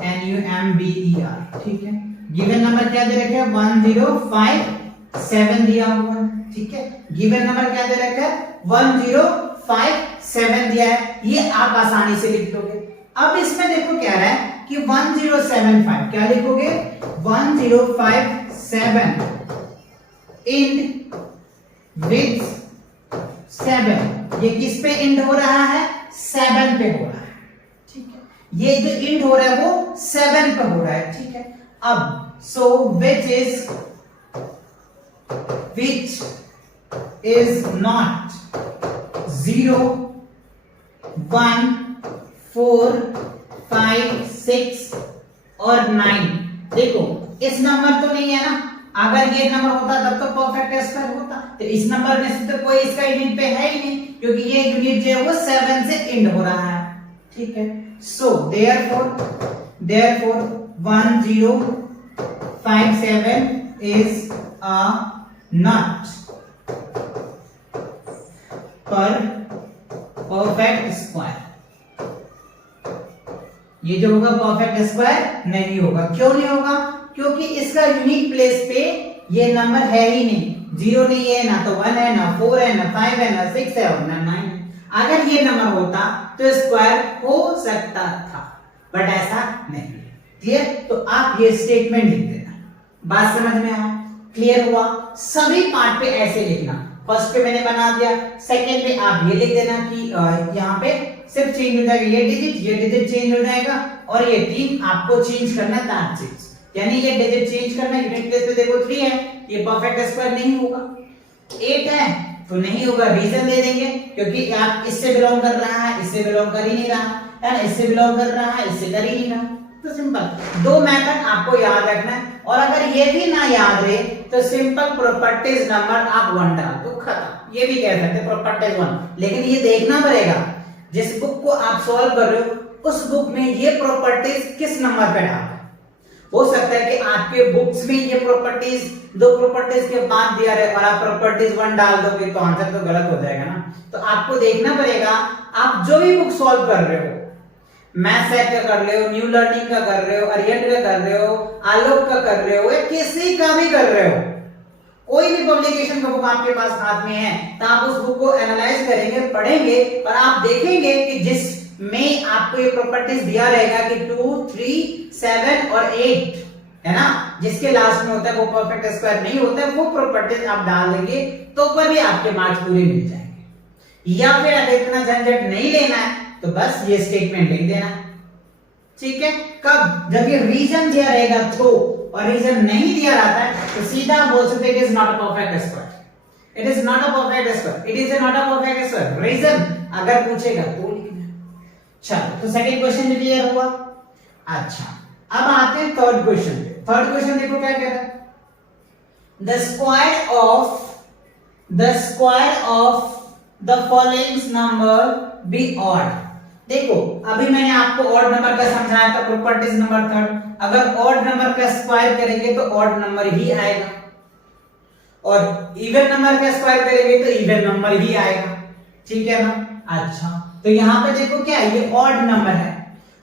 NUMBER, ठीक है। गिवन नंबर क्या दे रखा है, 1057 दिया हुआ है, ठीक है। गिवन नंबर क्या दे रखा है, 1057 दिया है, ये आप आसानी से लिख दोगे। अब इसमें देखो क्या रहा है कि 1075, क्या लिखोगे, 1057 इंड विद 7। ये किस पे इंड हो रहा है, 7 पे हो रहा है, ठीक है। ये जो इंड हो रहा है वो 7 पे हो रहा है, ठीक है। अब so which is not 0 1 4 5 6 और 9। देखो इस नंबर तो नहीं है ना, अगर ये नंबर होता तब तो परफेक्ट स्क्वायर होता, तो इस नंबर में से तो कोई इसका यूनिट पे है ही नहीं, क्योंकि ये यूनिट जो है वो 7 से एंड हो रहा है, ठीक है। सो therefore 1057 is a not perfect square। ये जो होगा परफेक्ट स्क्वायर नहीं होगा। क्यों नहीं होगा? क्योंकि इसका यूनिक प्लेस पे ये नंबर है ही नहीं, 0 नहीं है, ना तो 1 है, ना 4 है, ना 5 है, ना 6 है और ना 9 है। अगर ये नंबर होता तो स्क्वायर हो सकता था, बट ऐसा नहीं है, क्लियर। तो आप ये स्टेटमेंट लिख देना, बात समझ में आया, क्लियर हुआ। सभी पार्ट पे ऐसे लिखना, फर्स्ट पे मैंने बना दिया, सेकंड पे आप ये लिख देना कि यहाँ पे सिर्फ चेंज हो जाएगा ये डिजिट चेंज हो जाएगा, और ये 3 आपको चेंज करना है, दैट्स इट। यानी ये डिजिट चेंज करना, यूनिट प्लेस पे देखो 3 है, ये परफेक्ट स्क्वायर नहीं होगा। 8 है तो नहीं होगा, रीजन दे देंगे, क्योंकि आप इससे बिलोंग कर रहा है, इससे बिलोंग कर ही नहीं रहा है, इससे बिलोंग कर रहा है, इससे कर ही नहीं रहा। तो सिंपल 2 मेथड आपको याद रखना है, और अगर ये भी ना याद रहे तो सिंपल प्रॉपर्टीज नंबर आप 1 डाल दो, खत्म। ये भी कह सकते हैं प्रॉपर्टीज 1, लेकिन ये देखना पड़ेगा जिस बुक को आप सॉल्व कर रहे हो उस बुक में ये प्रॉपर्टीज किस नंबर पे डाल। हो सकता है कि आपके बुक्स में ये प्रॉपर्टीज 2 प्रॉपर्टीज के बाद दिया रहे और आप प्रॉपर्टीज 1 डाल दोगे तो आंसर तो गलत हो जाएगा ना। तो आपको देखना पड़ेगा आप जो भी बुक सॉल्व कर रहे हो, मैथ सेट का कर रहे हो, न्यू लर्निंग का कर रहे हो, अरियंट का कर रहे हो, आलोक का कर रहे हो, या किसी का भी कर रहे हो, कोई भी पब्लिकेशन का बुक आपके पास हाथ में है तो आप उस बुक को एनालाइज करेंगे, पढ़ेंगे और आप देखेंगे कि जिसमें आपको ये प्रॉपर्टीज दिया रहेगा कि 2, 3, 7 और 8 है ना, जिसके लास्ट में होता है वो परफेक्ट स्क्वायर नहीं होता है, वो प्रॉपर्टीज आप डाल देंगे तो पर भी आपके मार्क्स पूरे मिल जाएंगे। या फिर अगर इतना झंझट नहीं लेना है तो बस ये स्टेटमेंट लिख देना, ठीक है। कब? जब ये रीजन दिया रहेगा तो, और रीजन नहीं दिया रहता है तो सीधा बोल सकते it is not a perfect square, it is not a perfect square, it is not a perfect square. Reason अगर पूछेगा तो लिखना। चलो तो सेकंड क्वेश्चन भी क्लियर हुआ। अच्छा अब आते हैं थर्ड क्वेश्चन पे। थर्ड क्वेश्चन देखो क्या कह रहा है, the square of the following number be odd. देखो अभी मैंने आपको ऑड नंबर का समझाया था, प्रॉपर्टीज नंबर थर्ड। अगर ऑड नंबर का स्क्वायर करेंगे तो ऑड नंबर ही आएगा, और इवन नंबर का स्क्वायर करेंगे तो इवन नंबर ही आएगा, ठीक है ना। अच्छा तो यहाँ पे देखो क्या है, ये ऑड नंबर है,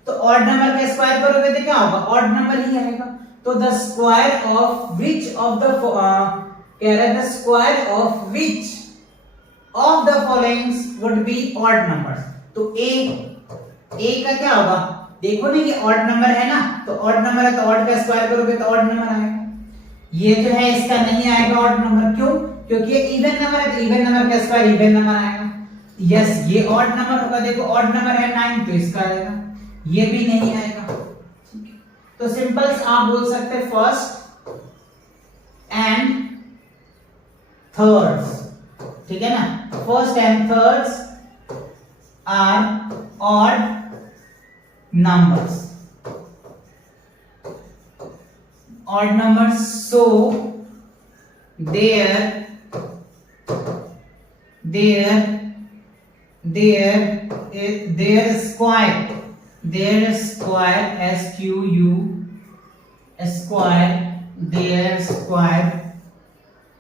तो ऑड नंबर का स्क्वायर करोगे तो क्या होगा, ऑड नंबर ही आएगा। तो the square of which of the कह रहा है the square of which of the followings would be odd numbers. तो ए का क्या होगा, देखो ना ये ऑड नंबर है ना, तो ऑड नंबर है तो ऑड का स्क्वायर करोगे तो ऑड नंबर आएगा। ये जो है इसका नहीं आएगा ऑड नंबर, क्यों? क्योंकि ये इवन नंबर है तो इवन नंबर का स्क्वायर इवन नंबर आएगा। यस ये ऑड नंबर होगा, देखो ऑड नंबर है 9 तो इसका आएगा, ये भी नहीं आएगा, ठीक है। तो सिंपल आप बोल सकते हैं फर्स्ट एंड थर्ड्स, ठीक है ना, first and thirds are odd numbers, odd numbers, so their square their square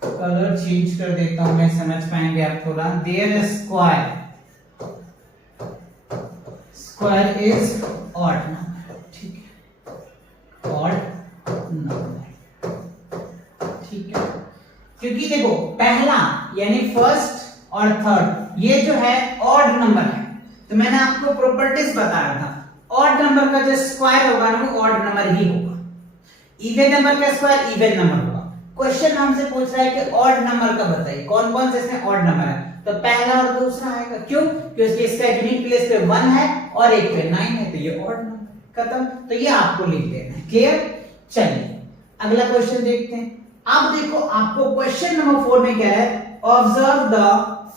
colour change कर देता हूं मैं, समझ पाएंगे आप थोड़ा। their square is odd number, ठीक है, odd number, ठीक है। क्योंकि देखो पहला यानी फर्स्ट और थर्ड ये जो है ऑड नंबर है, तो मैंने आपको प्रॉपर्टीज बताया था, ऑड नंबर का जो स्क्वायर होगा ना वो ऑड नंबर ही होगा, इवन नंबर का स्क्वायर इवन नंबर होगा। क्वेश्चन हमसे पूछ रहा है कि ऑड नंबर का बताइए, कौन कौन से इसमें ऑड नंबर है, तो पहला और दूसरा आएगा, क्यों? क्योंकि इसका यूनिट प्लेस पे 1 है और एक पे 9 है, तो ये ऑड नंबर, खत्म। तो ये आपको लिख देना है, क्लियर। चलिए अगला क्वेश्चन देखते हैं। अब देखो आपको क्वेश्चन नंबर 4 में क्या है, observe the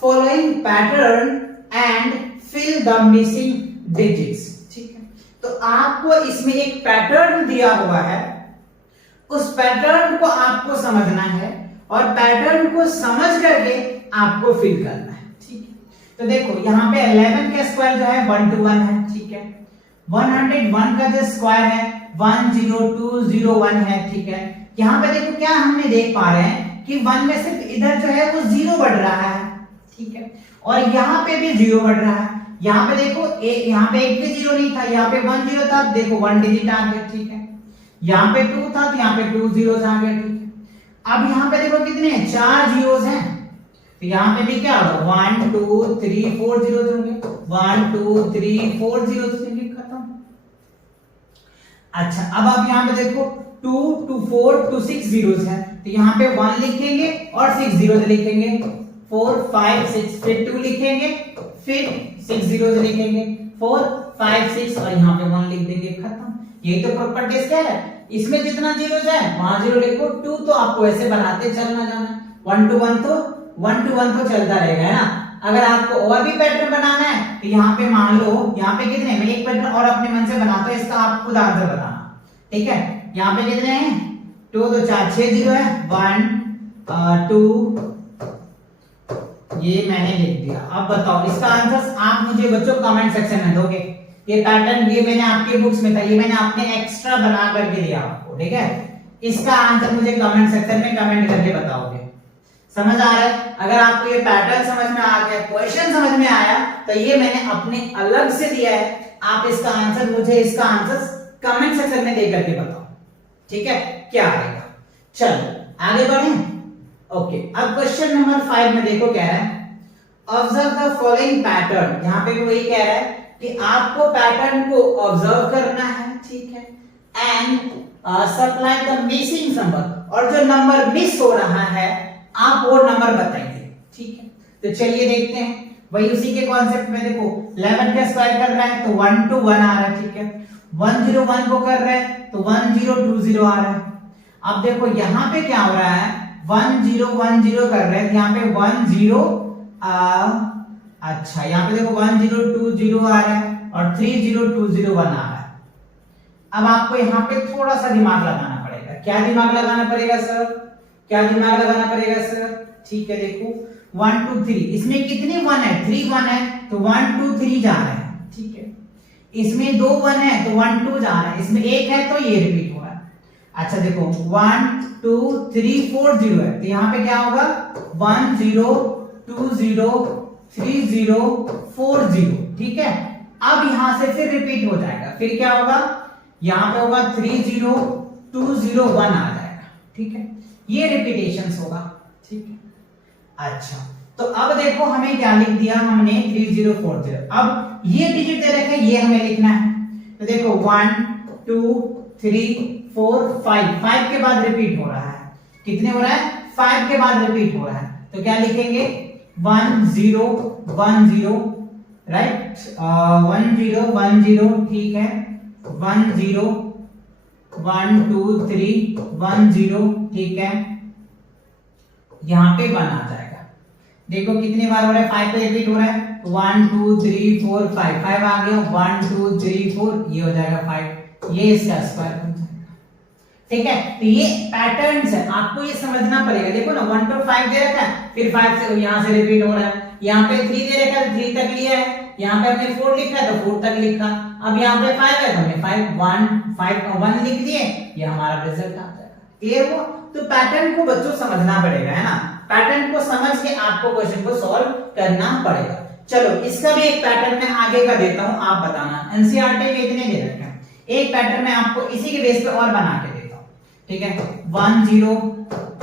following pattern and fill the missing digits, ठीक है। तो आपको इसमें एक पैटर्न दिया हुआ है, उस पैटर्न को आपको समझना है और पैटर्न को समझ करके आपको फिल करना है, ठीक है। तो देखो यहाँ पे 11 का स्क्वायर जो है 1 to 1 है, ठीक है। 101 का जो स्क्वायर है 10201 है, ठीक है। यहाँ पे देखो क्या हमने देख पा रहे हैं कि 1 में सिर्फ इधर जो है वो 0 बढ़ रहा है, ठीक है, और यहाँ पे भी 0 बढ़ रहा है। यहाँ पे देखो यहाँ पे एक भी 0 नहीं था, यहाँ पे 1 0 था, देखो 1 डिजिट आ गया, ठीक है। यहाँ पे 2 था तो यहाँ पे 2 zeros आ गया, ठीक है। अब यहाँ पे देखो कितने हैं, 4 zeros हैं, तो यहाँ पे भी क्या होगा 1 2 3 4 zeros होंगे, 1 2 3 4 zeros होंगे, खत्म। अच्छा अब आप यहाँ पे देखो 2 to 4 to 6 zeros है, तो यहाँ पे 1 लिखेंगे और 6 zeros लिखेंगे, 4 5 6 फिर 2 लिखेंगे, फिर 6 zeros लिखेंगे, 4 5 6 और यहाँ पे 1 लिख देंगे, खत्म। यही तो प्रॉपर्टीज क्या है, इसमें जितना जीरोस है वहां 0 लिखो, 2 तो आपको ऐसे बनाते चलना जाना, 1 to 1 तो चलता रहेगा, है ना। अगर आपको और भी पैटर्न बनाना है तो यहाँ पे मान लो यहाँ पे कितने, मैं एक पैटर्न और अपने मन से बनाता हूँ, इसका आप खुद आंसर बताना, ठीक है। यहाँ पे कितने हैं 2 तो 4 6 0 है, 1 2 ये मैंने लिख दिया। अब बताओ इसका आंसर आप मुझे बच्चों कमेंट सेक्शन में दोगे। ये पैटर्न ये मैंने आपके बुक्स में था, ये मैंने आपने एक्स्ट्रा बना करके दिया आपको, ठीक है। इसका आंसर मुझे कमेंट सेक्शन में कमेंट करके बताओगे। समझ आ रहा है? अगर आपको ये पैटर्न समझ में आ गया, क्वेश्चन समझ में आया, तो ये मैंने अपने अलग से दिया है, आप इसका आंसर मुझे इसका आंसर कमेंट सेक्शन में दे करके बताओ, ठीक है, क्या आएगा। चलो आगे बढ़े। ओके, अब क्वेश्चन नंबर 5 में देखो क्या है, ऑब्जर्व द फॉलोइंग पैटर्न। यहाँ पे भी वही कह रहा है कि आपको पैटर्न को ऑब्जर्व करना है, ठीक है, and supply the missing number, और जो नंबर मिस हो रहा है आप वो नंबर बताइए, ठीक है। तो चलिए देखते हैं, वही उसी के कॉन्सेप्ट में देखो 11 का स्क्वायर कर रहा है तो 1 to 1 आ रहा है, ठीक है, 101 को कर रहा है तो 1020 आ रहा है। अब देखो यहाँ पे क्या हो रहा है, 1010 कर रहे हैं, यहाँ पे 10 अच्छा यहाँ पे देखो 1020 आ रहा है और 30201 आ रहा है। अब आपको यहाँ पे थोड़ा सा दिमाग लगाना पड़ेगा। क्या दिमाग लगाना पड़ेगा सर? क्या दिमाग लगाना पड़ेगा सर? ठीक है, देखो 1 2 3, इसमें कितने 1 है? 3 1 है तो 1 2 3 जा रहा है, ठीक है। इसमें 2 1 है तो 1 2 जा रहा है, इसमें 1 है तो ये रिपीट हो रहा है। अच्छा देखो 1 2 3 4 0 है तो यहाँ पे क्या होगा 1 0 2 0 3 0 4 0, ठीक है। अब यहां से फिर रिपीट हो जाएगा, फिर क्या होगा, यहां पे होगा 3 0 2 0 1 आ जाएगा, ठीक है, ये रिपीटेशंस होगा, ठीक है। अच्छा तो अब देखो हमें क्या लिख दिया हमने 3040, अब ये डिजिट दे रखे ये हमें लिखना है। तो देखो 1 2 3 4 5 के बाद रिपीट हो रहा है, कितने हो रहा है 5 के बाद रिपीट हो रहा है, तो क्या लिखेंगे 1 0 1 0, राइट, 1 0 1 0, ठीक है, 1 0 1 2 3 1 0, ठीक है, यहां पे 1 आ जाएगा। देखो कितनी बार हो रहा है 5 पे रिपीट हो रहा है, 1 2 3 4 5 आ गया, 1 2 3 4, ये हो जाएगा 5, ये इसका स्क्वायर बन जाएगा, ठीक है। तो ये पैटर्न्स है, आपको ये समझना पड़ेगा। देखो ना 1 to 5 दे रखा है, फिर 5 से यहां से रिपीट हो रहा है, यहाँ पे 3 दे रखा है 3 तक लिया है, यहाँ पे हमने 4 लिखा है तो 4 तक लिखा, अब यहाँ पे 5 है तो हमने 1 लिख दिए, ये हमारा रिजल्ट आ जाएगा। क्लियर हुआ? तो पैटर्न को बच्चों समझना पड़ेगा, है ना, पैटर्न को समझ के आपको क्वेश्चन को सॉल्व करना पड़ेगा। चलो इसका भी एक पैटर्न मैं आगे का देता हूं, आप बताना। एनसीईआरटी में इतने दे रखे हैं, एक पैटर्न मैं आपको इसी के बेस पे और बना के देता हूं, ठीक है। 1 0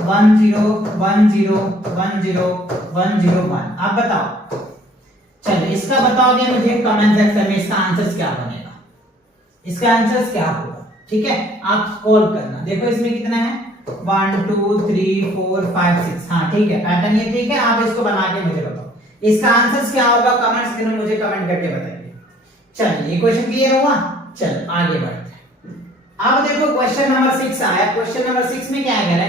1 0 1 0 1 0 1 0 1, आप बताओ। चलो इसका बताओगे मुझे कमेंट सेक्शन में, इसका आंसर क्या बनेगा, इसका आंसर क्या होगा, ठीक है, आप सॉल्व करना। देखो इसमें कितना है 1 2 3 4 5 6, हाँ ठीक है, पैटर्न ये ठीक है, आप इसको बना के मुझे बताओ इसका आंसर क्या होगा, कमेंट सेक्शन में मुझे कमेंट करके बताइए। चलिए ये क्वेश्चन क्लियर हुआ, चलो आगे बढ़ते हैं। अब देखो क्वेश्चन नंबर 6 आया। क्वेश्चन नंबर 6 में क्या है,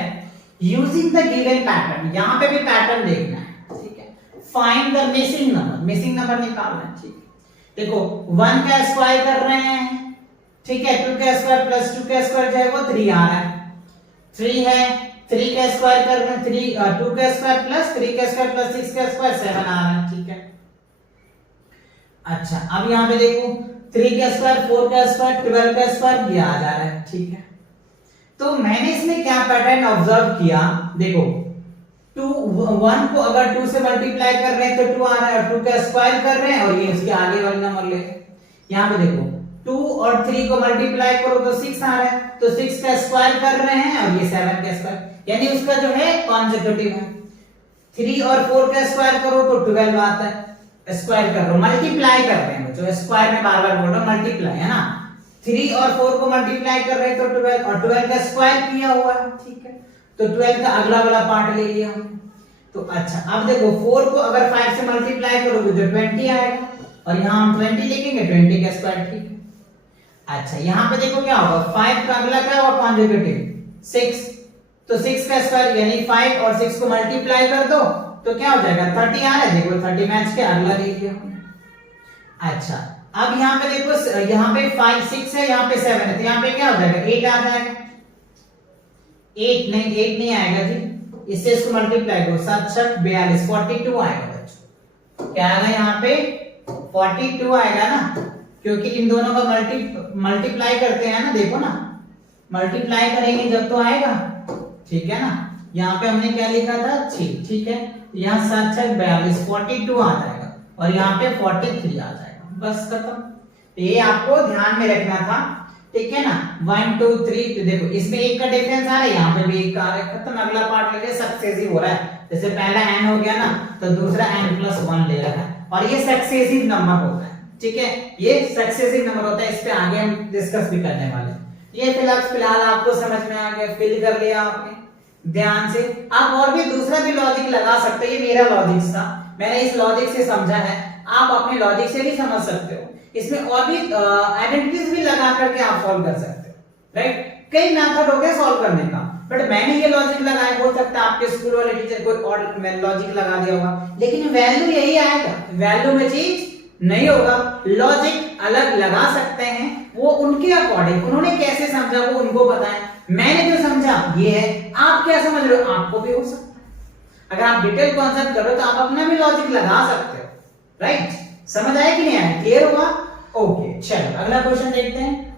यूजिंग द गिवन पैटर्न, यहां पे भी पैटर्न देखना है, ठीक है। Find the missing number, missing number निकालना है, ठीक है। देखो 1 का स्क्वायर कर रहे हैं, ठीक है, 2 का स्क्वायर प्लस 2 का स्क्वायर जो है वो 3 आ रहा है, 3 है, 3 का स्क्वायर कर रहे हैं 2 का स्क्वायर प्लस 3 का स्क्वायर प्लस 6 का स्क्वायर 7 आ रहा है, ठीक है। अच्छा अब यहाँ पे देखो 3 का स्क्वायर 4 का स्क्वायर 12 का स्क्वायर ये आ जा रहा है, ठीक है। तो मैंने इसमें क्या पैटर्न ऑब्जर्व किया, देखो 1 को अगर 2 से मल्टीप्लाई कर रहे हैं तो 2 आ रहा है, और 2 का स्क्वायर कर रहे हैं और ये उसके आगे वाले नंबर ले, यहाँ पे देखो 2 और 3 को मल्टीप्लाई करो तो 6 आ रहा है, तो 6 का स्क्वायर कर रहे हैं और ये 7 का स्क्वायर, यानी उसका जो है कॉन्सेक्यूटिव है। 3 और 4 का स्क्वायर करो तो 12 आता है, स्क्वायर कर लो, मल्टीप्लाई कर रहे हैं बच्चों, स्क्वायर में बार बार बोल रहा हूं, मल्टीप्लाई है ना, 3 और 4 को मल्टीप्लाई कर रहे हैं तो 12, और 12 का स्क्वायर किया हुआ है, ठीक है, तो 12 का अगला वाला पार्ट ले लिया हमने। तो अच्छा अब देखो 4 को अगर 5 से मल्टीप्लाई करोगे तो 20 आएगा, और यहाँ हम 20 लिखेंगे, 20 का स्क्वायर, ठीक है। अच्छा यहाँ पे देखो क्या होगा, 5 का अगला क्या होगा कॉन्सेक्यूटिव 6, तो 6 का स्क्वायर यानी 5 और 6 को मल्टीप्लाई कर दो तो क्या हो जाएगा 30 आ रहा है, देखो 30 मैच के अगला ले लिया। अच्छा अब यहाँ पे देखो, यहाँ पे 5 6 है, यहाँ पे 7 है, तो यहाँ पे क्या हो जाएगा 8 आ जाएगा, 8 नहीं आएगा जी, इससे इसको मल्टीप्लाई करो 7 7 42 42 आएगा बच्चों, क्या आएगा यहाँ पे 42 आएगा ना, क्योंकि इन दोनों का मल्टीप्लाई करते हैं ना, देखो ना मल्टीप्लाई करेंगे जब तो आएगा, ठीक है ना, यहाँ पे हमने क्या लिखा था 6, ठीक है। यहाँ 7 6 42 42 आ जाएगा और यहाँ पे 43 आ जाएगा, बस खत्म। ये आपको ध्यान में रखना था, ठीक है ना। 1 2 3 तो देखो इसमें एक का डिफरेंस आ रहा है, यहाँ पे भी एक का आ रहा है, खत्म। अगला पार्ट ले रहे सक्सेसिव हो रहा है, जैसे पहला n हो गया ना तो दूसरा n+1 ले रहा है और ये सक्सेसिव नंबर होता है, ठीक है। ये सक्सेसिव नंबर होता है, इस पे आगे हम डिस्कस भी करने वाले हैं। ये फिलहाल आपको समझ में आ गया, फिल कर लिया आपने ध्यान से। आप और भी दूसरा भी लॉजिक लगा सकते हो, ये मेरा लॉजिक था, मैंने इस लॉजिक से समझा है, आप अपने लॉजिक से भी समझ सकते हो। इसमें और भी आइडेंटिटीज भी लगा करके आप सॉल्व कर सकते हो, राइट। कई मेथड हो गए सॉल्व करने का, बट मैंने ये लॉजिक लगाया, हो सकता है आपके स्कूल वाले टीचर कोई और लॉजिक लगा दिया होगा, लेकिन वैल्यू यही आएगा, वैल्यू में चीज नहीं होगा। लॉजिक अलग लगा सकते हैं, वो उनके अकॉर्डिंग, उन्होंने कैसे समझा वो उनको पता है, मैंने जो समझा ये है, आप क्या समझ रहे हो आपको भी हो सकता है। अगर आप डिटेल कॉन्सेप्ट करो तो आप अपना भी लॉजिक लगा सकते हो, राइट। समझ आया कि नहीं आया, क्लियर हुआ? ओके, चलो अगला क्वेश्चन देखते हैं।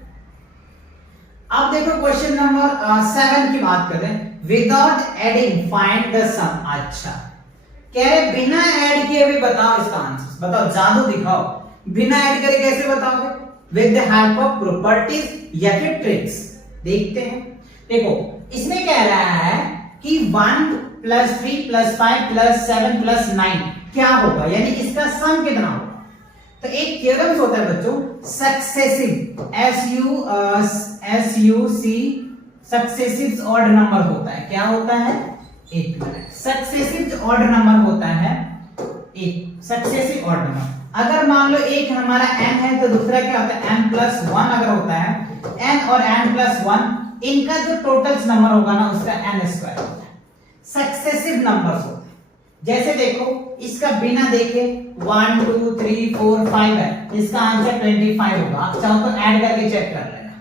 अब देखो क्वेश्चन नंबर 7 की बात करें, विदाउट एडिंग फाइंड द सम। अच्छा, कह रहे बिना ऐड किए भी बताओ इसका आंसर, बताओ, जादू दिखाओ। बिना ऐड करे कैसे बताओगे? With the help of properties या फिर ट्रिक्स। देखते हैं, देखो इसमें कह रहा है कि 1 + 3 + 5 + 7 + 9 क्या होगा, यानी इसका सम कितना होगा। तो एक थ्योरम्स होता है बच्चों, successive, SUC successive odd number होता है। क्या होता है? एक मिनट, सक्सेसिव ऑड नंबर होता है, एक सक्सेसिव ऑड नंबर। अगर मान लो एक हमारा n है तो दूसरा क्या होता है n+1 अगर होता है, n और n+1 इनका जो टोटल्स नंबर होगा ना उसका n² होता है। सक्सेसिव नंबर्स होते हैं, जैसे देखो इसका बिना देखे 1 2 3 4 5 है, इसका आंसर 25 होगा। आप चाहो तो ऐड करके चेक कर लेना,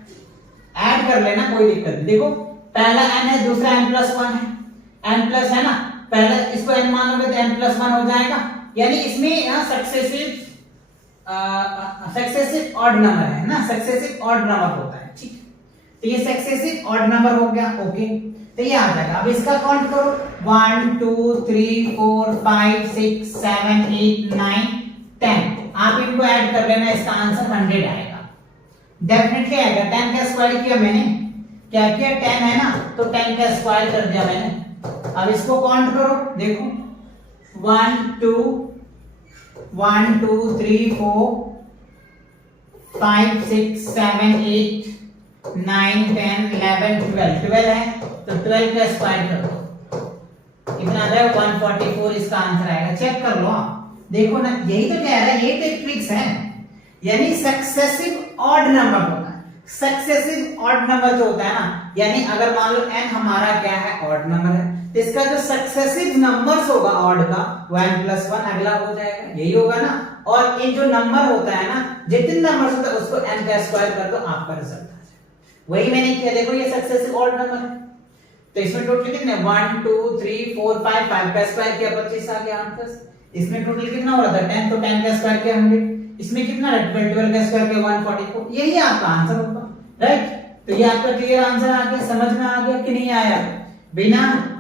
ऐड कर लेना, कोई दिक्कत नहीं। देखो पहला n है, दूसरा n+1 है, n प्लस है ना, पहले इसको n मानोगे तो n+1 हो जाएगा, यानी इसमें सक्सेसिव ऑड नंबर है ना, सक्सेसिव ऑड नंबर होता है, ठीक है। तो ये सक्सेसिव ऑड नंबर हो गया, ओके। तो ये आ जाएगा, अब इसका काउंट करो 1 2 3 4 5 6 7 8 9 10, आप इनको ऐड कर लेना, इसका आंसर 100 आएगा, डेफिनेटली आएगा। 10 का स्क्वायर किया मैंने, क्या किया 10 है ना, तो 10 का स्क्वायर कर दिया मैंने। अब इसको काउंट करो, देखो 1 2 3 4 5 6 7 8 9 10 11 12 है, तो 12 का स्क्वायर कर दो, कितना आ रहा है 144, इसका आंसर आएगा। चेक कर लो आप, देखो ना, यही तो कह रहा है, यही तो एक ट्रिक्स है, यानी सक्सेसिव ऑड नंबर होता है। सक्सेसिव ऑड नंबर जो होता है ना, यानी अगर मान लो n हमारा क्या है ऑड नंबर है, तो इसका जो सक्सेसिव नंबर्स होगा ऑड का वो n+1 अगला हो जाएगा, यही होगा ना। और ये जो नंबर होता है ना, जितने नंबर्स होता है उसको n का स्क्वायर कर दो, आपका रिजल्ट आ जाएगा। वही मैंने किया, देखो ये सक्सेसिव ऑड नंबर है, तो इसमें टोटल कितने 1 2 3 4 5 5 का स्क्वायर किया 25 आ गया आंसर। इसमें टोटल कितना हो रहा था 10, तो 10 का स्क्वायर किया 100, इसमें कितना है 12 का स्क्वायर किया 144, यही आपका आंसर होगा, राइट। तो ये आपका क्लियर आंसर आ गया, समझ में आ गया कि नहीं आया? बिना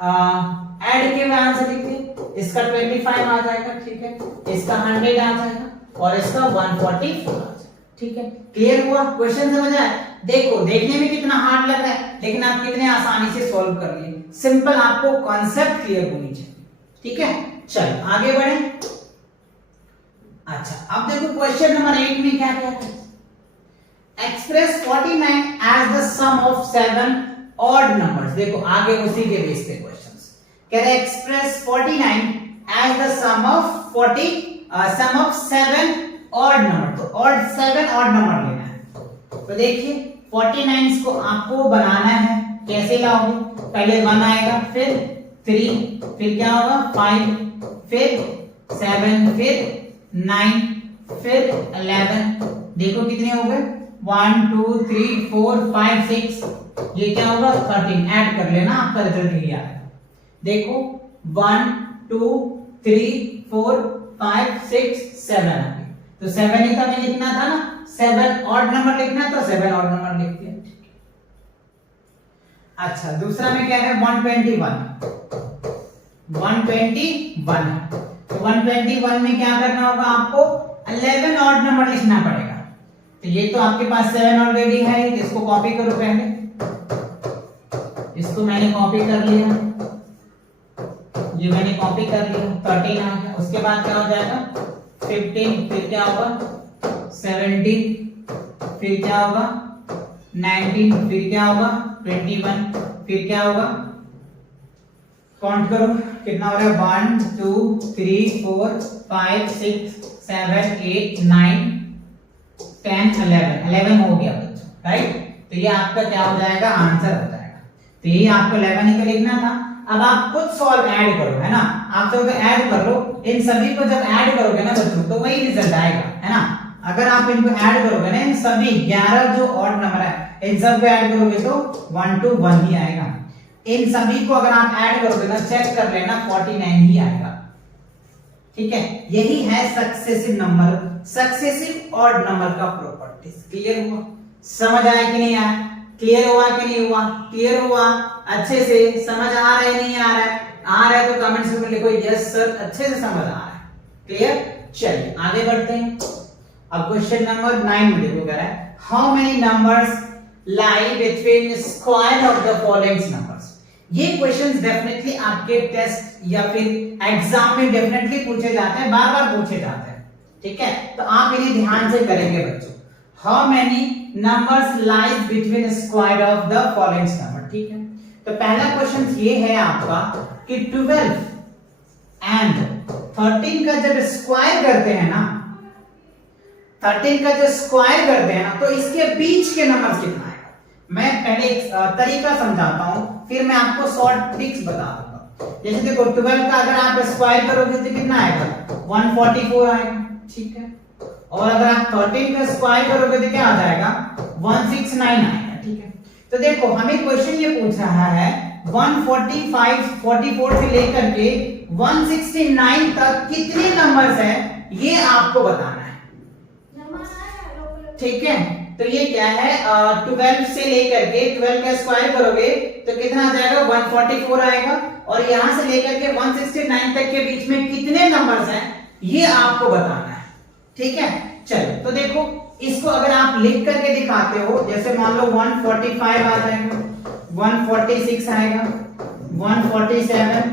ऐड किए हुए आंसर लिखिए, इसका 25 आ जाएगा, ठीक है, इसका 100 आ जाएगा और इसका 144 आ जाएगा, ठीक है। क्लियर हुआ? क्वेश्चन समझ आया? देखो देखने में कितना हार्ड लग रहा है, लेकिन आप कितने आसानी से सॉल्व कर लिए, सिंपल, आपको कॉन्सेप्ट क्लियर होनी चाहिए, ठीक है। चलो आगे बढ़े। अच्छा, अब देखो क्वेश्चन नंबर 8 में क्या क्या है, express 49 as the sum of 7 odd numbers. देखो आगे उसी के बेस पे क्वेश्चंस कह रहे express 49 as the sum of 7 odd number, तो ऑड 7 ऑड नंबर लेना है। तो देखिए 49 को आपको बनाना है, कैसे लाओगे, पहले 1 आएगा, फिर 3, फिर क्या होगा 5, फिर 7, फिर 9, फिर 11, देखो कितने हो गए 1 2 3 4 5 6, ये क्या होगा 13, ऐड कर लेना, आपका रिजल्ट ये आएगा। देखो 1 2 3 4 5 6 7 आ गया, तो 7 ही तो हमें लिखना था ना, 7 ऑड नंबर लिखना, तो 7 ऑड नंबर लिख दिया। अच्छा दूसरा में क्या है 121 तो 121 में क्या करना होगा आपको 11 ऑड नंबर लिखना पड़ेगा। तो ये तो आपके पास 7 ऑलरेडी है, इसको कॉपी करो पहले, इसको मैंने कॉपी कर लिया, ये मैंने कॉपी कर लिया, 13 आ गया। उसके बाद क्या हो जाएगा 15, फिर क्या होगा 17, फिर क्या होगा 19, फिर क्या होगा 21, फिर क्या होगा काउंट करो कितना हो रहा है 1 2 3 4 5 6 7 8 9 10 11 हो गया बच्चों, राइट। तो ये आपका क्या हो जाएगा आंसर हो जाएगा। तो ये आपको 11 ही का लिखना था। अब आप खुद सॉल्व ऐड करो, है ना, आप सब ऐड कर लो, इन सभी को जब ऐड करोगे ना बच्चों तो वही रिजल्ट आएगा, है ना। अगर आप इनको ऐड करोगे ना, इन सभी 11 जो ऑड नंबर है इन सब को ऐड करोगे तो 1 to 1 ही आएगा। इन सभी को अगर आप ऐड करोगे ना, चेक कर लेना 49 ही आएगा, ठीक है। यही है successive number, successive odd number का प्रॉपर्टीज। क्लियर हुआ, समझ आया कि नहीं आया, क्लियर हुआ कि नहीं हुआ, क्लियर हुआ अच्छे से, समझ आ रहा है नहीं आ रहा है, आ रहा है तो कमेंट्स में लिखो यस सर अच्छे से समझ आ रहा है, क्लियर। चलिए आगे बढ़ते हैं। अब क्वेश्चन नंबर 9 में देखो कह रहा है how many numbers lie between square of the following numbers. ये क्वेश्चंस डेफिनेटली आपके टेस्ट या फिर एग्जाम में डेफिनेटली पूछे जाते हैं, बार बार पूछे जाते हैं, ठीक है। तो आप इन्हें ध्यान से करेंगे बच्चों। How many numbers lies between square of the following number, ठीक है। तो पहला क्वेश्चन ये है आपका कि 12 एंड 13 का जब स्क्वायर करते हैं ना, 13 का जो स्क्वायर करते हैं ना, तो इसके बीच के नंबर कितना है। मैं पहले एक तरीका समझाता हूं, फिर मैं आपको शॉर्ट ट्रिक्स बता दूंगा। जैसे देखो 12 का अगर आप स्क्वायर करोगे तो कितना आएगा 144 आएगा, ठीक है। और अगर आप 13 का स्क्वायर करोगे तो क्या आ जाएगा 169 आएगा, ठीक है। तो देखो हमें क्वेश्चन ये पूछ रहा है 144 से लेकर के 169 तक कितने नंबर्स हैं ये आपको बताना है, ठीक है। तो ये क्या है 12 से लेकर के 12 का स्क्वायर करोगे तो कितना आ जाएगा 144 आएगा, और यहां से लेकर के 169 तक के बीच में कितने नंबर्स हैं ये आपको बताना है, ठीक है। चलो तो देखो इसको अगर आप लिख करके दिखाते हो, जैसे मान लो 145 आ जाएगा, 146 आएगा, 147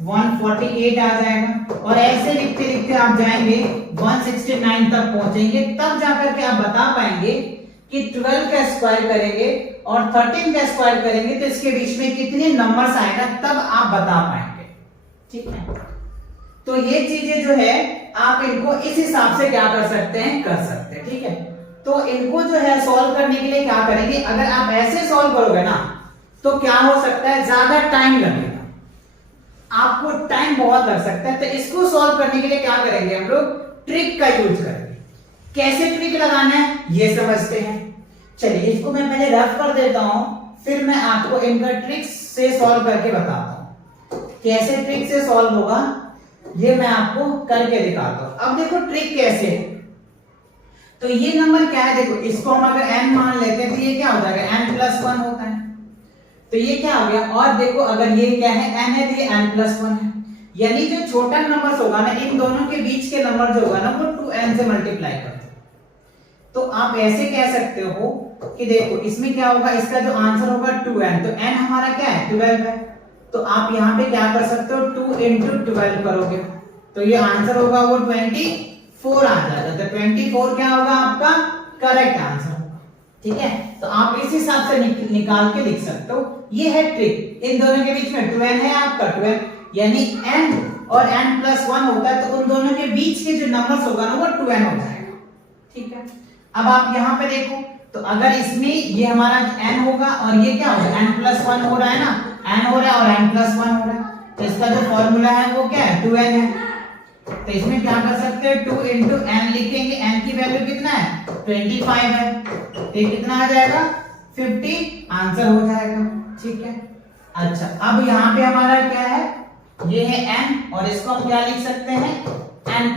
148 आ जाएगा, और ऐसे लिखते लिखते आप जाएंगे 169 तक पहुंचेंगे, तब जाकर के आप बता पाएंगे कि 12 का स्क्वायर करेंगे और 13 का स्क्वायर करेंगे तो इसके बीच में कितने नंबर्स आएगा, तब आप बता पाएंगे, ठीक है। तो ये चीजें जो है आप इनको इस हिसाब से क्या कर सकते हैं, ठीक है। तो इनको जो है सॉल्व करने के लिए क्या करेंगे, अगर आप ऐसे सॉल्व करोगे ना तो क्या हो सकता है ज्यादा टाइम लगेगा, आपको टाइम बहुत लग सकता है। तो इसको सॉल्व करने के लिए क्या करेंगे हम लोग, ट्रिक का यूज करेंगे। कैसे ट्रिक लगाना है ये समझते हैं। चलिए इसको मैं पहले रफ कर देता हूं, फिर मैं आपको इनका ट्रिक से सॉल्व करके बताता हूं। कैसे ट्रिक से सॉल्व होगा ये मैं आपको करके दिखाता हूं। अब देखो ट्रिक कैसे है, तो ये नंबर क्या है, देखो इसको हम अगर n मान लेते हैं तो ये क्या हो जाएगा n+1 होता है, तो ये क्या हो गया। और देखो अगर ये क्या है n है तो ये n+1 है, यानी जो छोटा नंबर होगा ना इन दोनों के बीच के नंबर जो होगा ना वो 2n से मल्टीप्लाई करते हैं। तो आप ऐसे कह सकते हो कि देखो इसमें क्या होगा, इसका जो आंसर होगा 2n, तो n हमारा क्या है 12 है, तो आप यहाँ पे क्या कर सकते हो 2 into 12 करोगे तो ये आंसर होगा वो 24 आ जाएगा। तो 24 क्या होगा आपका करेक्ट आंसर होगा, ठीक है। तो आप इस हिसाब से निकाल के लिख सकते हो। ये है ट्रिक। इन दोनों के बीच में 2n है आपका 12, यानी n और n+1 होता है, तो उन दोनों के बीच के जो नंबर्स होगा ना वो 2n हो जाएगा, ठीक है। अब आप यहाँ पे देखो तो अगर इसमें ये हमारा n होगा और ये क्या होगा n+1 हो रहा है ना, n हो रहा है और n+1 हो रहा है, तो इसका जो फॉर्मूला है वो क्या है 2n है। तो इसमें क्या कर सकते हैं 2 into n लिखेंगे, n की वैल्यू कितना है 25 है, तो कितना आ जाएगा 50 आंसर हो जाएगा, ठीक है। अच्छा अब यहाँ पे हमारा क्या है, ये है n और इसको हम क्या लिख सकते हैं n+